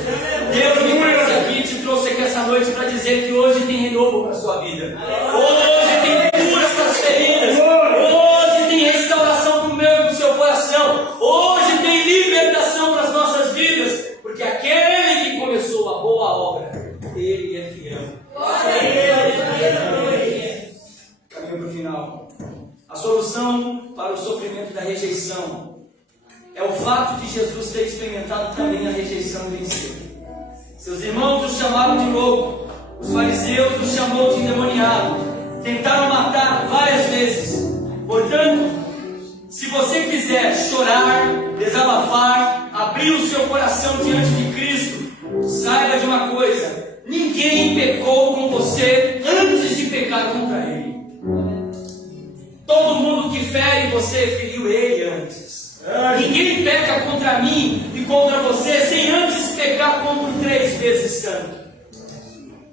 Deus me trouxe aqui, te trouxe aqui essa noite para dizer que hoje tem renovo para a sua vida. Hoje tem cura para as feridas. Hoje tem restauração para o meu e para o seu coração. Hoje tem libertação para as nossas vidas. Porque aquele que começou a boa obra, ele é fiel. Caminho para o final. A solução para o sofrimento da rejeição é o fato de Jesus ter experimentado também a rejeição e venceu. Seus irmãos o chamaram de louco, os fariseus o chamou de endemoniado, tentaram matar várias vezes. Portanto, se você quiser chorar, desabafar, abrir o seu coração diante de Cristo, saiba de uma coisa: ninguém pecou com você antes de pecar contra Ele. Todo mundo que fere você feriu Ele antes. Ninguém peca contra mim e contra você sem antes pecar contra 3 vezes tanto.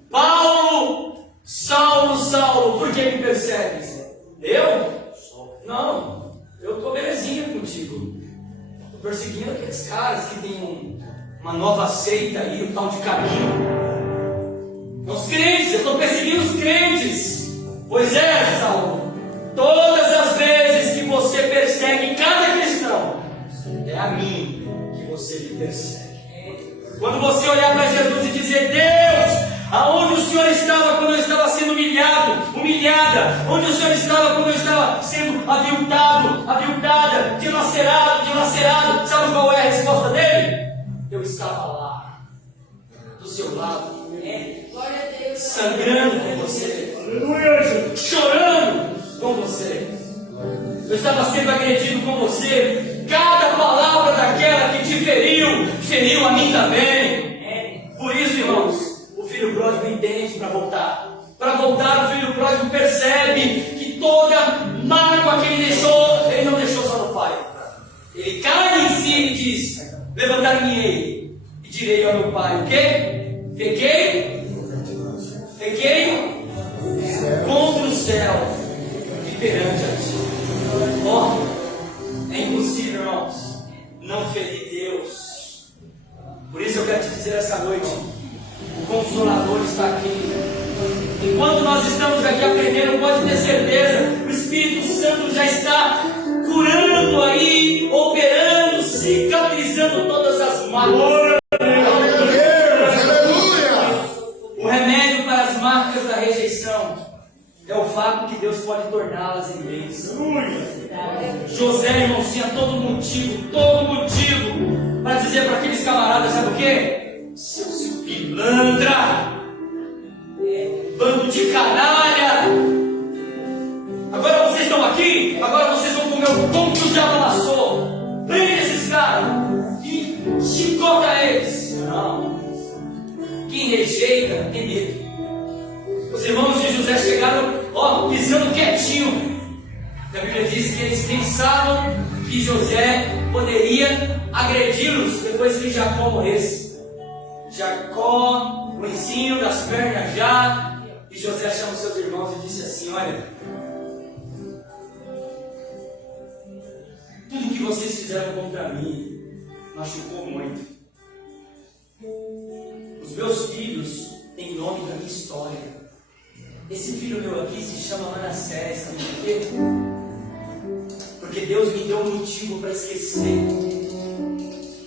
Paulo, Saulo, por que me persegues? Eu? Não, eu estou belezinha contigo. Estou perseguindo aqueles caras que tem uma nova seita aí, o tal de caminho. Os crentes, eu estou perseguindo os crentes. Pois é, Saulo. Todas as vezes que você persegue cada cristão, é a mim que você me persegue. Quando você olhar para Jesus e dizer: Deus, aonde o Senhor estava quando eu estava sendo humilhado, humilhada? Onde o Senhor estava quando eu estava sendo aviltado, aviltada, dilacerado? Sabe qual é a resposta dele? Eu estava lá, do seu lado, sangrando com você, chorando com você. Eu estava sendo agredido com você. Cada palavra daquela que te feriu a mim também. Por isso, irmãos, o filho pródigo entende para voltar. Para voltar, o filho pródigo percebe que toda mágoa que ele deixou, ele não deixou só no pai. Ele cai em si e diz: levantar-me-ei e direi ao meu pai: o quê? Pequei contra o céu e perante a ti. É impossível, irmãos, não ferir Deus. Por isso eu quero te dizer essa noite: o Consolador está aqui. Enquanto nós estamos aqui aprendendo, pode ter certeza, o Espírito Santo já está curando aí, operando, cicatrizando todas as marcas. O remédio para as marcas da rejeição é o fato que Deus pode torná-las em bênção. José, irmãos, tinha todo motivo para dizer para aqueles camaradas: sabe o que? Seus pilantra, bando de canalha, agora vocês estão aqui, agora vocês vão comer o pão que o diabo amassou. Prende esses caras e chicota eles. Não, quem rejeita tem medo. Os irmãos de José chegaram, pisando quietinho. A Bíblia diz que eles pensavam que José poderia agredi-los depois que Jacó morresse. Jacó, o ensino das pernas já, e José chamou seus irmãos e disse assim: olha, tudo que vocês fizeram contra mim machucou muito. Os meus filhos têm nome da minha história. Esse filho meu aqui se chama Manassés, sabe por quê? Porque Deus me deu um motivo para esquecer.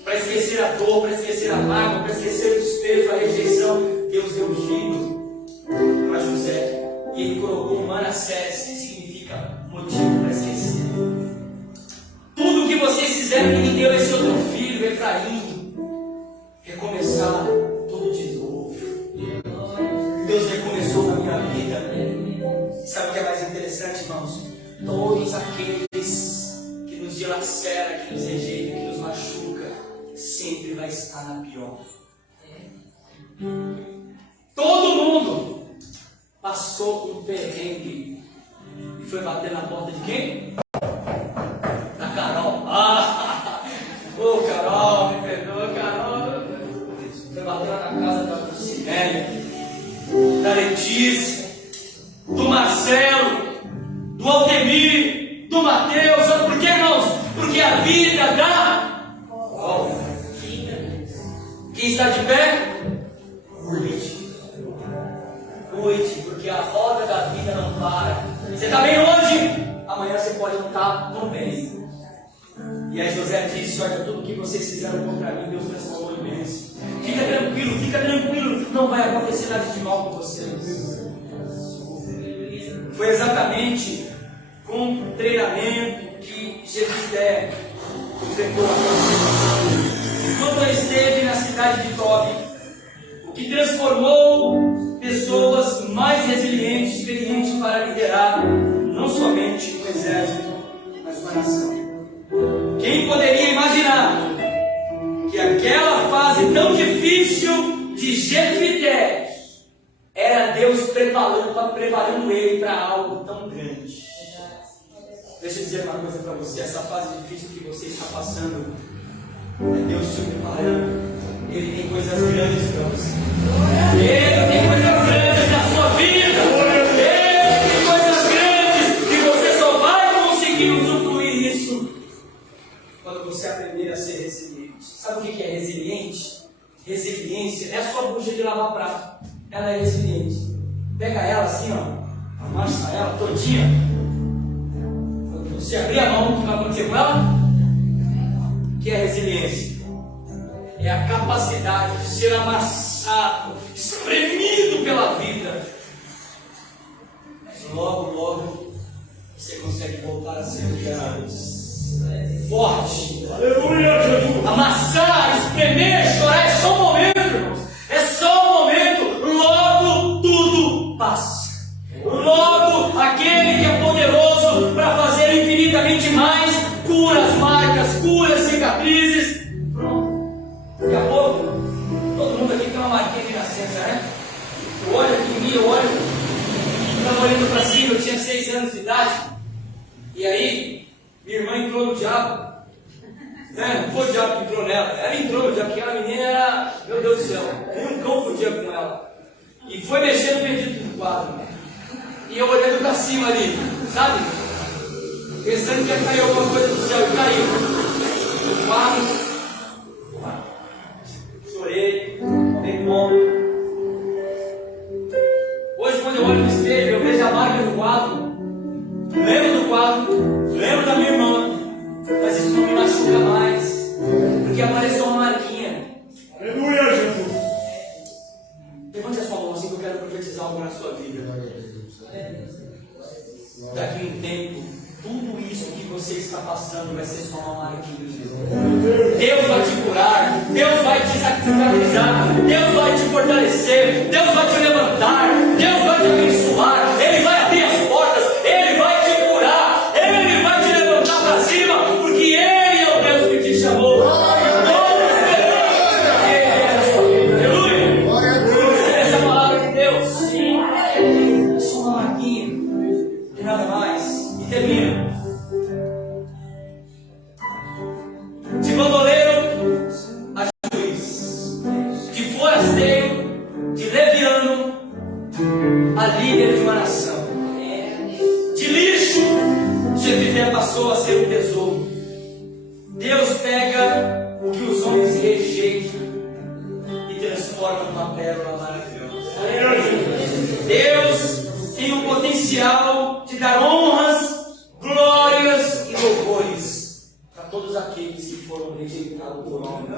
Para esquecer a dor, para esquecer a mágoa, para esquecer o desprezo, a rejeição. Deus deu um filho para José. E ele colocou Manassés, que significa motivo para esquecer. Tudo que vocês fizeram, ele me deu esse outro filho, Efraim. Recomeçar tudo de novo. Deus recomeçou na minha vida. Sabe o que é mais interessante, irmãos? Todos aqueles que nos dilaceram, que nos rejeitam, que nos machuca, sempre vai estar na pior. Todo mundo. passou um perrengue e foi bater na porta de quem? Da Carol. Ô Carol, me perdoa, Carol. Foi bater lá na casa da Lucinéia, da Letícia, do Marcelo, do Altemir, do Mateus. Sabe por quê, irmãos? Porque a vida dá volta. Quem está de pé? Cuide, porque a roda da vida não para. Você está bem hoje? Amanhã você pode não estar tão bem. E aí José disse: olha, tudo que vocês fizeram contra mim, Deus transformou em bênção. Fica tranquilo, não vai acontecer nada de mal com vocês. Foi exatamente com o treinamento que Jefité enfrentou a perseguição. Quando ele esteve na cidade de Tobi, o que transformou pessoas mais resilientes, experientes para liderar não somente um exército, mas uma nação. Quem poderia imaginar que aquela fase tão difícil de Jefité era Deus preparando ele para algo tão grande? Deixa eu dizer uma coisa para você: essa fase difícil que você está passando, é Deus te preparando. Ele tem coisas grandes para você. Ele tem coisas grandes na sua vida. Ele tem coisas grandes que você só vai conseguir usufruir isso quando você aprender a ser resiliente. Sabe o que é resiliente? Resiliência é a sua bucha de lavar prato. Ela é resiliente. Pega ela assim, ó, amassa ela todinha. Quando você abrir a mão, o que vai acontecer com ela? Que é resiliência. É a capacidade de ser amassado, espremido pela vida. Mas logo você consegue voltar a ser o que era antes. Forte. Aleluia, Jesus. Amassar, espremer, chorar é só um momento, irmãos. É só um momento. Logo tudo passa. Logo aquele que é poderoso para fazer infinitamente mais, cura as marcas, cura as cicatrizes. Pronto. Daqui a pouco, todo mundo aqui tem uma marquinha de nascença, né? Eu olho aqui em mim, eu estava olhando para cima, eu tinha 6 anos de idade. E aí, minha irmã entrou no diabo. Não foi o diabo que entrou nela, ela entrou no diabo, porque aquela menina era, meu Deus do céu, nem um cão podia com ela. E foi mexendo perdido no quadro. E eu olhando para cima ali, sabe? Pensando que ia cair alguma coisa do céu, e caiu. No quadro. Chorei, bem bom. Hoje, quando eu olho no espelho, eu vejo a marca do quadro. Lembro do quadro, lembro da minha irmã, mas isso não me machuca mais, porque apareceu uma marquinha. Aleluia, Jesus. Levante a sua mão assim que eu quero profetizar algo na sua vida. Daqui a um tempo, tudo isso que você está passando vai ser só uma marquinha. Deus vai te curar, Deus vai te sacralizar, Deus vai te fortalecer, Deus vai te levantar, Deus vai te abençoar, Ele vai abrir as portas, Ele vai te curar, Ele vai te levantar para cima, porque Ele é o Deus que te chamou. Aleluia! Essa é a palavra de Deus. Sim. É só uma marquinha, e nada mais. E termina. De bandoleiro a juiz, de forasteiro, de leviano a líder de uma nação. De lixo, Jefité passou a ser um tesouro. Deus pega o que os homens rejeitam e transforma numa pérola maravilhosa. Deus tem o potencial de dar honras, glórias e louvores para todos aqueles que foram rejeitados por homens.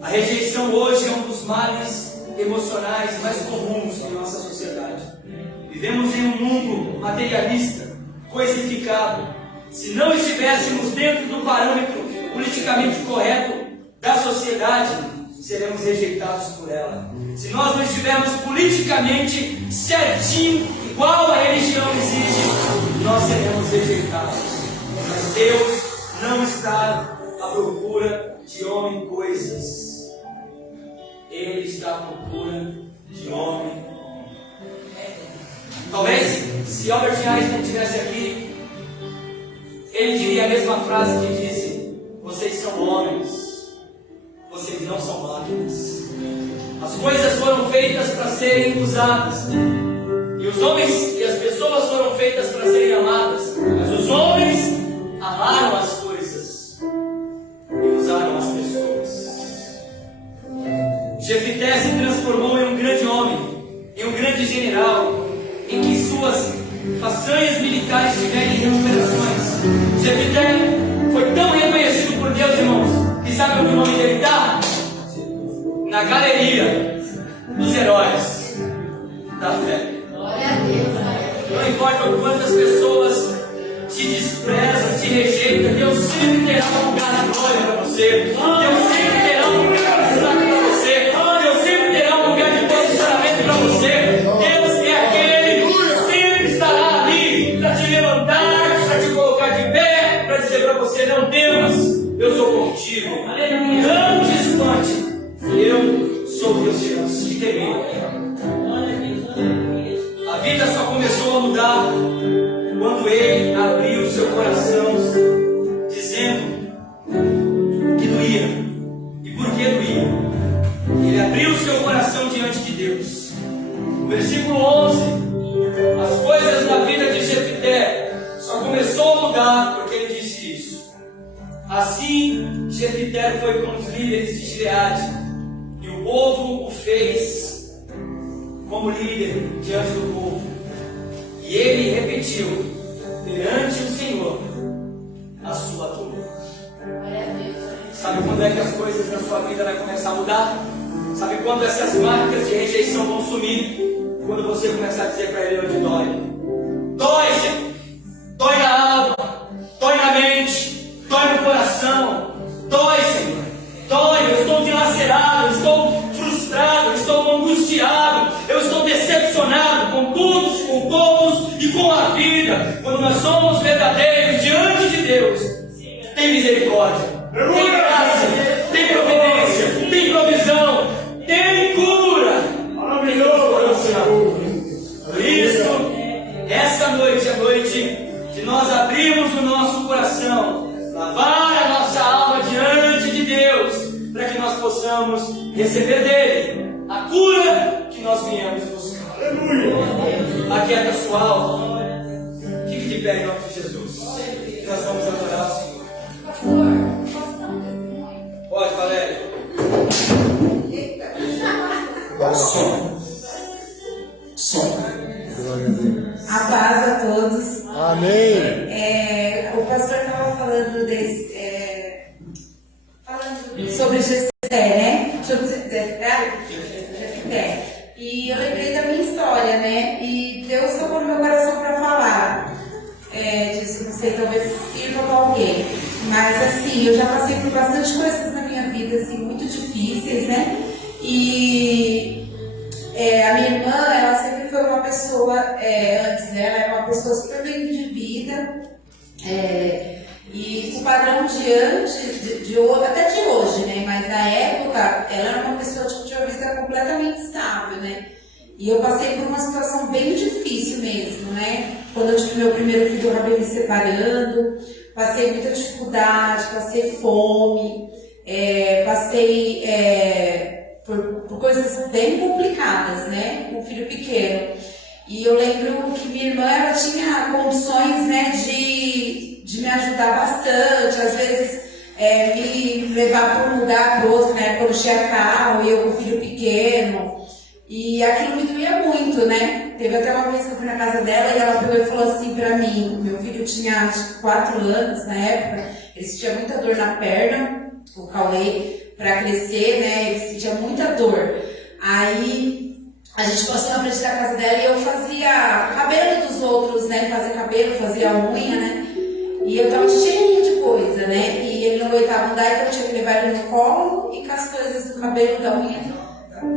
A rejeição hoje é um dos males emocionais mais comuns em nossa sociedade. Vivemos em um mundo materialista, coisificado. Se não estivéssemos dentro do parâmetro politicamente correto da sociedade, seremos rejeitados por ela. Se nós não estivermos politicamente certinho, igual a religião exige, nós seremos rejeitados. Mas Deus não está à procura de homem e coisas. Ele está à procura de homem. Talvez, se Albert Einstein estivesse aqui, ele diria a mesma frase que disse: vocês são homens, vocês não são máquinas. As coisas foram feitas para serem usadas, e os homens e as pessoas foram feitas para serem amadas, mas os homens amaram as coisas e usaram as pessoas. Jefité se transformou em um grande homem, em um grande general, em que suas façanhas militares tiveram recuperações. Jefité foi tão reconhecido por Deus, irmãos, que sabe onde o nome dele está? Na galeria dos heróis da fé. Glória a Deus. Não importa quantas pessoas te desprezam, te rejeitam, Deus sempre terá um lugar de glória para você. Deus sempre terá um lugar de destaque para você. Deus sempre terá um lugar de posicionamento para você. Deus é aquele que sempre estará ali para te levantar, para te colocar de pé, para dizer para você: não temas, eu sou contigo. Não te espante, eu sou o teu Deus. Que temer. A vida só começou a mudar quando ele abriu seu coração, dizendo que doía. E por que doía? Ele abriu seu coração diante de Deus. No versículo 11, as coisas da vida de Jefité só começou a mudar porque ele disse isso. Assim, Jefité foi com os líderes de Gileade, e o povo o fez como líder diante do povo. E ele repetiu perante o Senhor a sua dor. Sabe quando é que as coisas na sua vida vão começar a mudar? Sabe quando essas marcas de rejeição vão sumir? Quando você começar a dizer para ele onde dói. Dói, Senhor. Dói na alma, dói na mente, dói no coração. Dói, Senhor. Dói, eu estou dilacerado, eu estou frustrado, eu estou angustiado, eu estou decepcionado com todos, com todos e com a vida. Quando nós somos verdadeiros diante de Deus, tem misericórdia, tem graça, tem providência, tem provisão, tem cura, tem transformação. Por isso, essa noite é a noite de nós abrirmos o nosso coração, lavar a nossa alma diante de Deus, para que nós possamos receber dele a cura que nós viemos buscar. Aquieta a sua alma, fique de pé em nome de Jesus. Nós vamos adorar o Senhor. Pode, Valéria. Som. Glória a Deus. A paz a todos. Amém. O pastor estava falando sobre Jefité, né? Sobre Jefité. E eu lembrei da minha história, né? E Deus tocou no meu coração para falar disso. Não sei, talvez sirva para alguém. Mas assim, eu já passei por bastante coisas na minha vida, assim, muito difíceis, né? E a minha irmã, ela sempre foi uma pessoa, antes, né? Ela era uma pessoa super bem de vida. E o padrão de antes, até de hoje, né? Mas na época, ela era uma pessoa tipo, de uma vida completamente estável, né? E eu passei por uma situação bem difícil mesmo, né? Quando eu tive meu primeiro filho, eu acabei me separando, passei muita dificuldade, passei fome, passei por coisas bem complicadas, né? Com um filho pequeno. E eu lembro que minha irmã, ela tinha condições, né, de me ajudar bastante, às vezes me levar para um lugar para o outro, né, quando eu tinha carro e eu com o filho pequeno. E aquilo me doía muito, né? Teve até uma vez que eu fui na casa dela e ela pegou e falou assim pra mim, meu filho tinha acho que 4 anos na época, ele sentia muita dor na perna, o Cauê, para crescer, né, ele sentia muita dor. Aí a gente passou na frente da casa dela e eu fazia cabelo dos outros, né, fazia cabelo, fazia unha, né, e eu tava cheia de coisa, né, e ele não aguentava andar, então eu tinha que levar ele no colo e com as coisas do cabelo, da unha,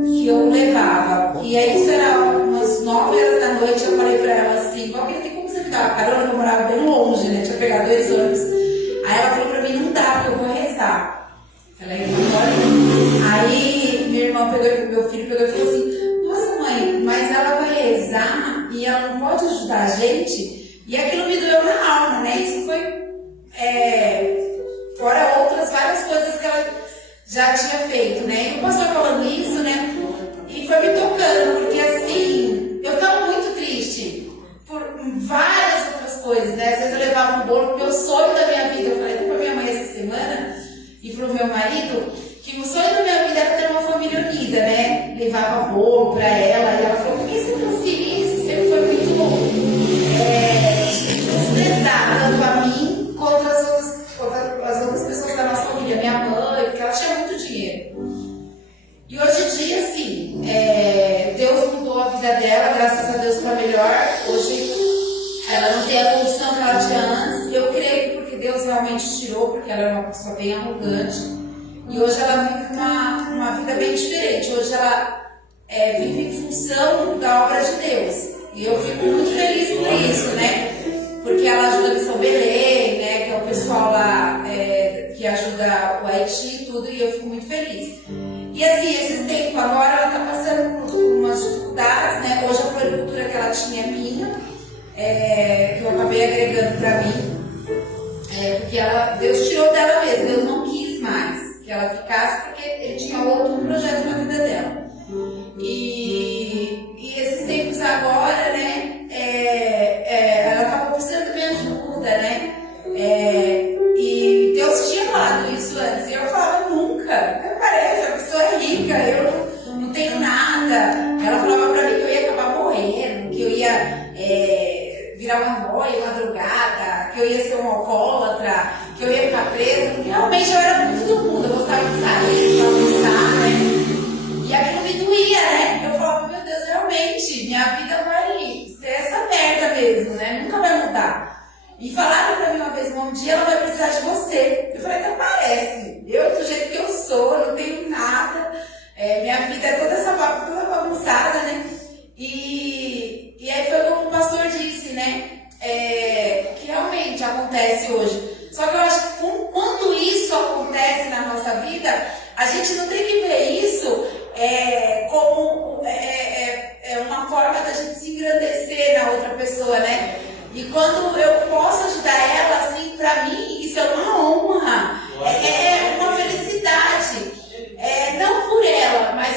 que eu levava. E aí isso era umas 9 horas da noite, eu falei pra ela assim, qualquer tem como você me dar uma carona, que eu morava bem longe, né, tinha pegado 2 ônibus. Aí ela falou pra mim, não dá, porque eu vou rezar. Ela ia embora. Aí minha irmã pegou, meu filho pegou e falou assim, nossa, e ela não pode ajudar a gente, e aquilo me doeu na alma, né? Isso foi fora outras várias coisas que ela já tinha feito, né? E o pastor falando isso, né? E foi me tocando, porque assim, eu estava muito triste por várias outras coisas, né? Às vezes eu levava um bolo, porque o sonho da minha vida, eu falei até pra minha mãe essa semana e pro meu marido, que o sonho da minha vida era ter uma família unida, né? Levava bolo pra ela, e ela falou, por que você trouxe isso? Sempre foi muito estressada, tanto pra mim quanto as outras pessoas da nossa família, minha mãe, porque ela tinha muito dinheiro. E hoje em dia, assim, Deus mudou a vida dela, graças a Deus, para melhor. Hoje ela não tem a condição que ela tinha antes. Eu creio porque Deus realmente tirou, porque ela era uma pessoa bem arrogante. E hoje ela vive uma vida bem diferente. Hoje ela vive em função da obra de Deus. E eu fico muito feliz por isso, né? Porque ela ajuda a Missão Belém, né? Que é o pessoal lá que ajuda o Haiti e tudo. E eu fico muito feliz. E assim, esses tempos agora ela está passando por umas dificuldades, né? Hoje a floricultura que ela tinha é minha, que eu acabei agregando para mim, porque Deus tirou dela mesmo, Deus não quis mais que ela ficasse, porque ele tinha outro projeto na vida dela. E esses tempos agora, né? Ela acabou precisando de ajuda, né? E Deus tinha falado isso antes, e eu falava nunca, parece, a pessoa é rica, eu não tenho nada. Ela falava pra mim que eu ia acabar morrendo, que eu ia virar uma noia, uma drogada, que eu ia ser uma alcoólatra, que eu ia ficar presa. Realmente eu era muito do mundo, eu gostava de sair, de almoçar, né? E aquilo me doía, né? Eu falava, meu Deus, realmente, minha vida vai ser essa merda mesmo, né? Nunca vai mudar. E falaram pra mim uma vez, um dia ela vai precisar de você. Eu falei, até parece. Eu, do jeito que eu sou, não tenho nada. Minha vida é toda bagunçada, né? E aí foi como o pastor disse, né? Que realmente acontece hoje. Só que eu acho que quando isso acontece na nossa vida, a gente não tem que ver isso como uma forma da gente se engrandecer na outra pessoa, né? E quando eu posso ajudar ela, assim, pra mim, isso é uma honra, é uma felicidade. Não por ela, mas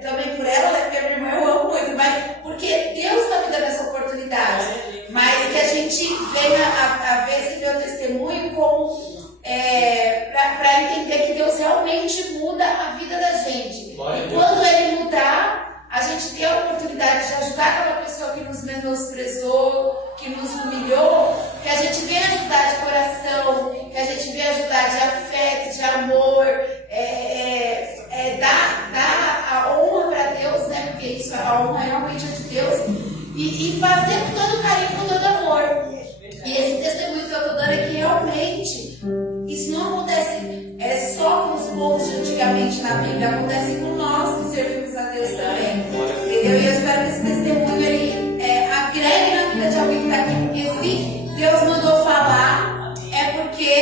também por ela, né? Porque a minha irmã eu amo muito, mas porque Deus está me dando essa oportunidade. Mas que a gente venha a ver esse meu testemunho como para entender que Deus realmente muda a vida da gente. E quando Ele mudar, a gente tem a oportunidade de ajudar aquela pessoa que nos menosprezou, que nos humilhou, que a gente venha ajudar de coração, que a gente venha ajudar de afeto, de amor, dar a honra para Deus, né? Porque isso, a honra realmente é de Deus, e fazer com todo carinho, com todo amor. E esse testemunho que eu estou dando é que realmente isso não acontece só com os povos de antigamente na Bíblia, acontece com nós que servimos a Deus também. Entendeu? E eu espero que esse testemunho ele agregue na vida de alguém que está aqui, porque se Deus mandou falar, é porque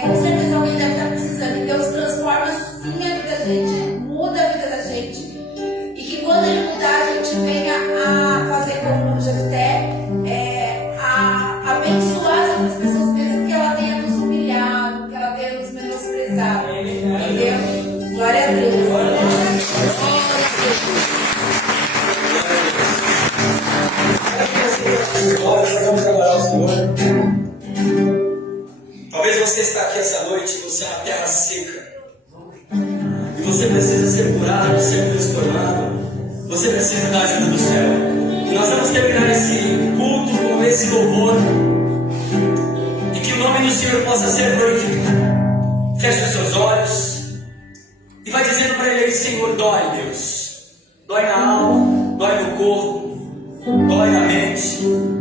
com certeza alguém deve estar precisando. E Deus transforma sim a vida da gente, muda a vida da gente. E que quando Ele mudar, a gente venha a fazer como o Jefté, a abençoar as outras pessoas, mesmo que ela tenha nos humilhado, que ela tenha nos menosprezado. Entendeu? Glória a Deus. Vamos adorar o Senhor. Talvez você está aqui essa noite e você é uma terra seca. E você precisa ser curado, ser transformado. Você precisa da ajuda do céu. E nós vamos terminar esse culto com esse louvor. E que o nome do Senhor possa ser glorificado. Feche os seus olhos. E vai dizendo para Ele, Senhor, dói, Deus. Dói na alma, dói no corpo, dói na mente.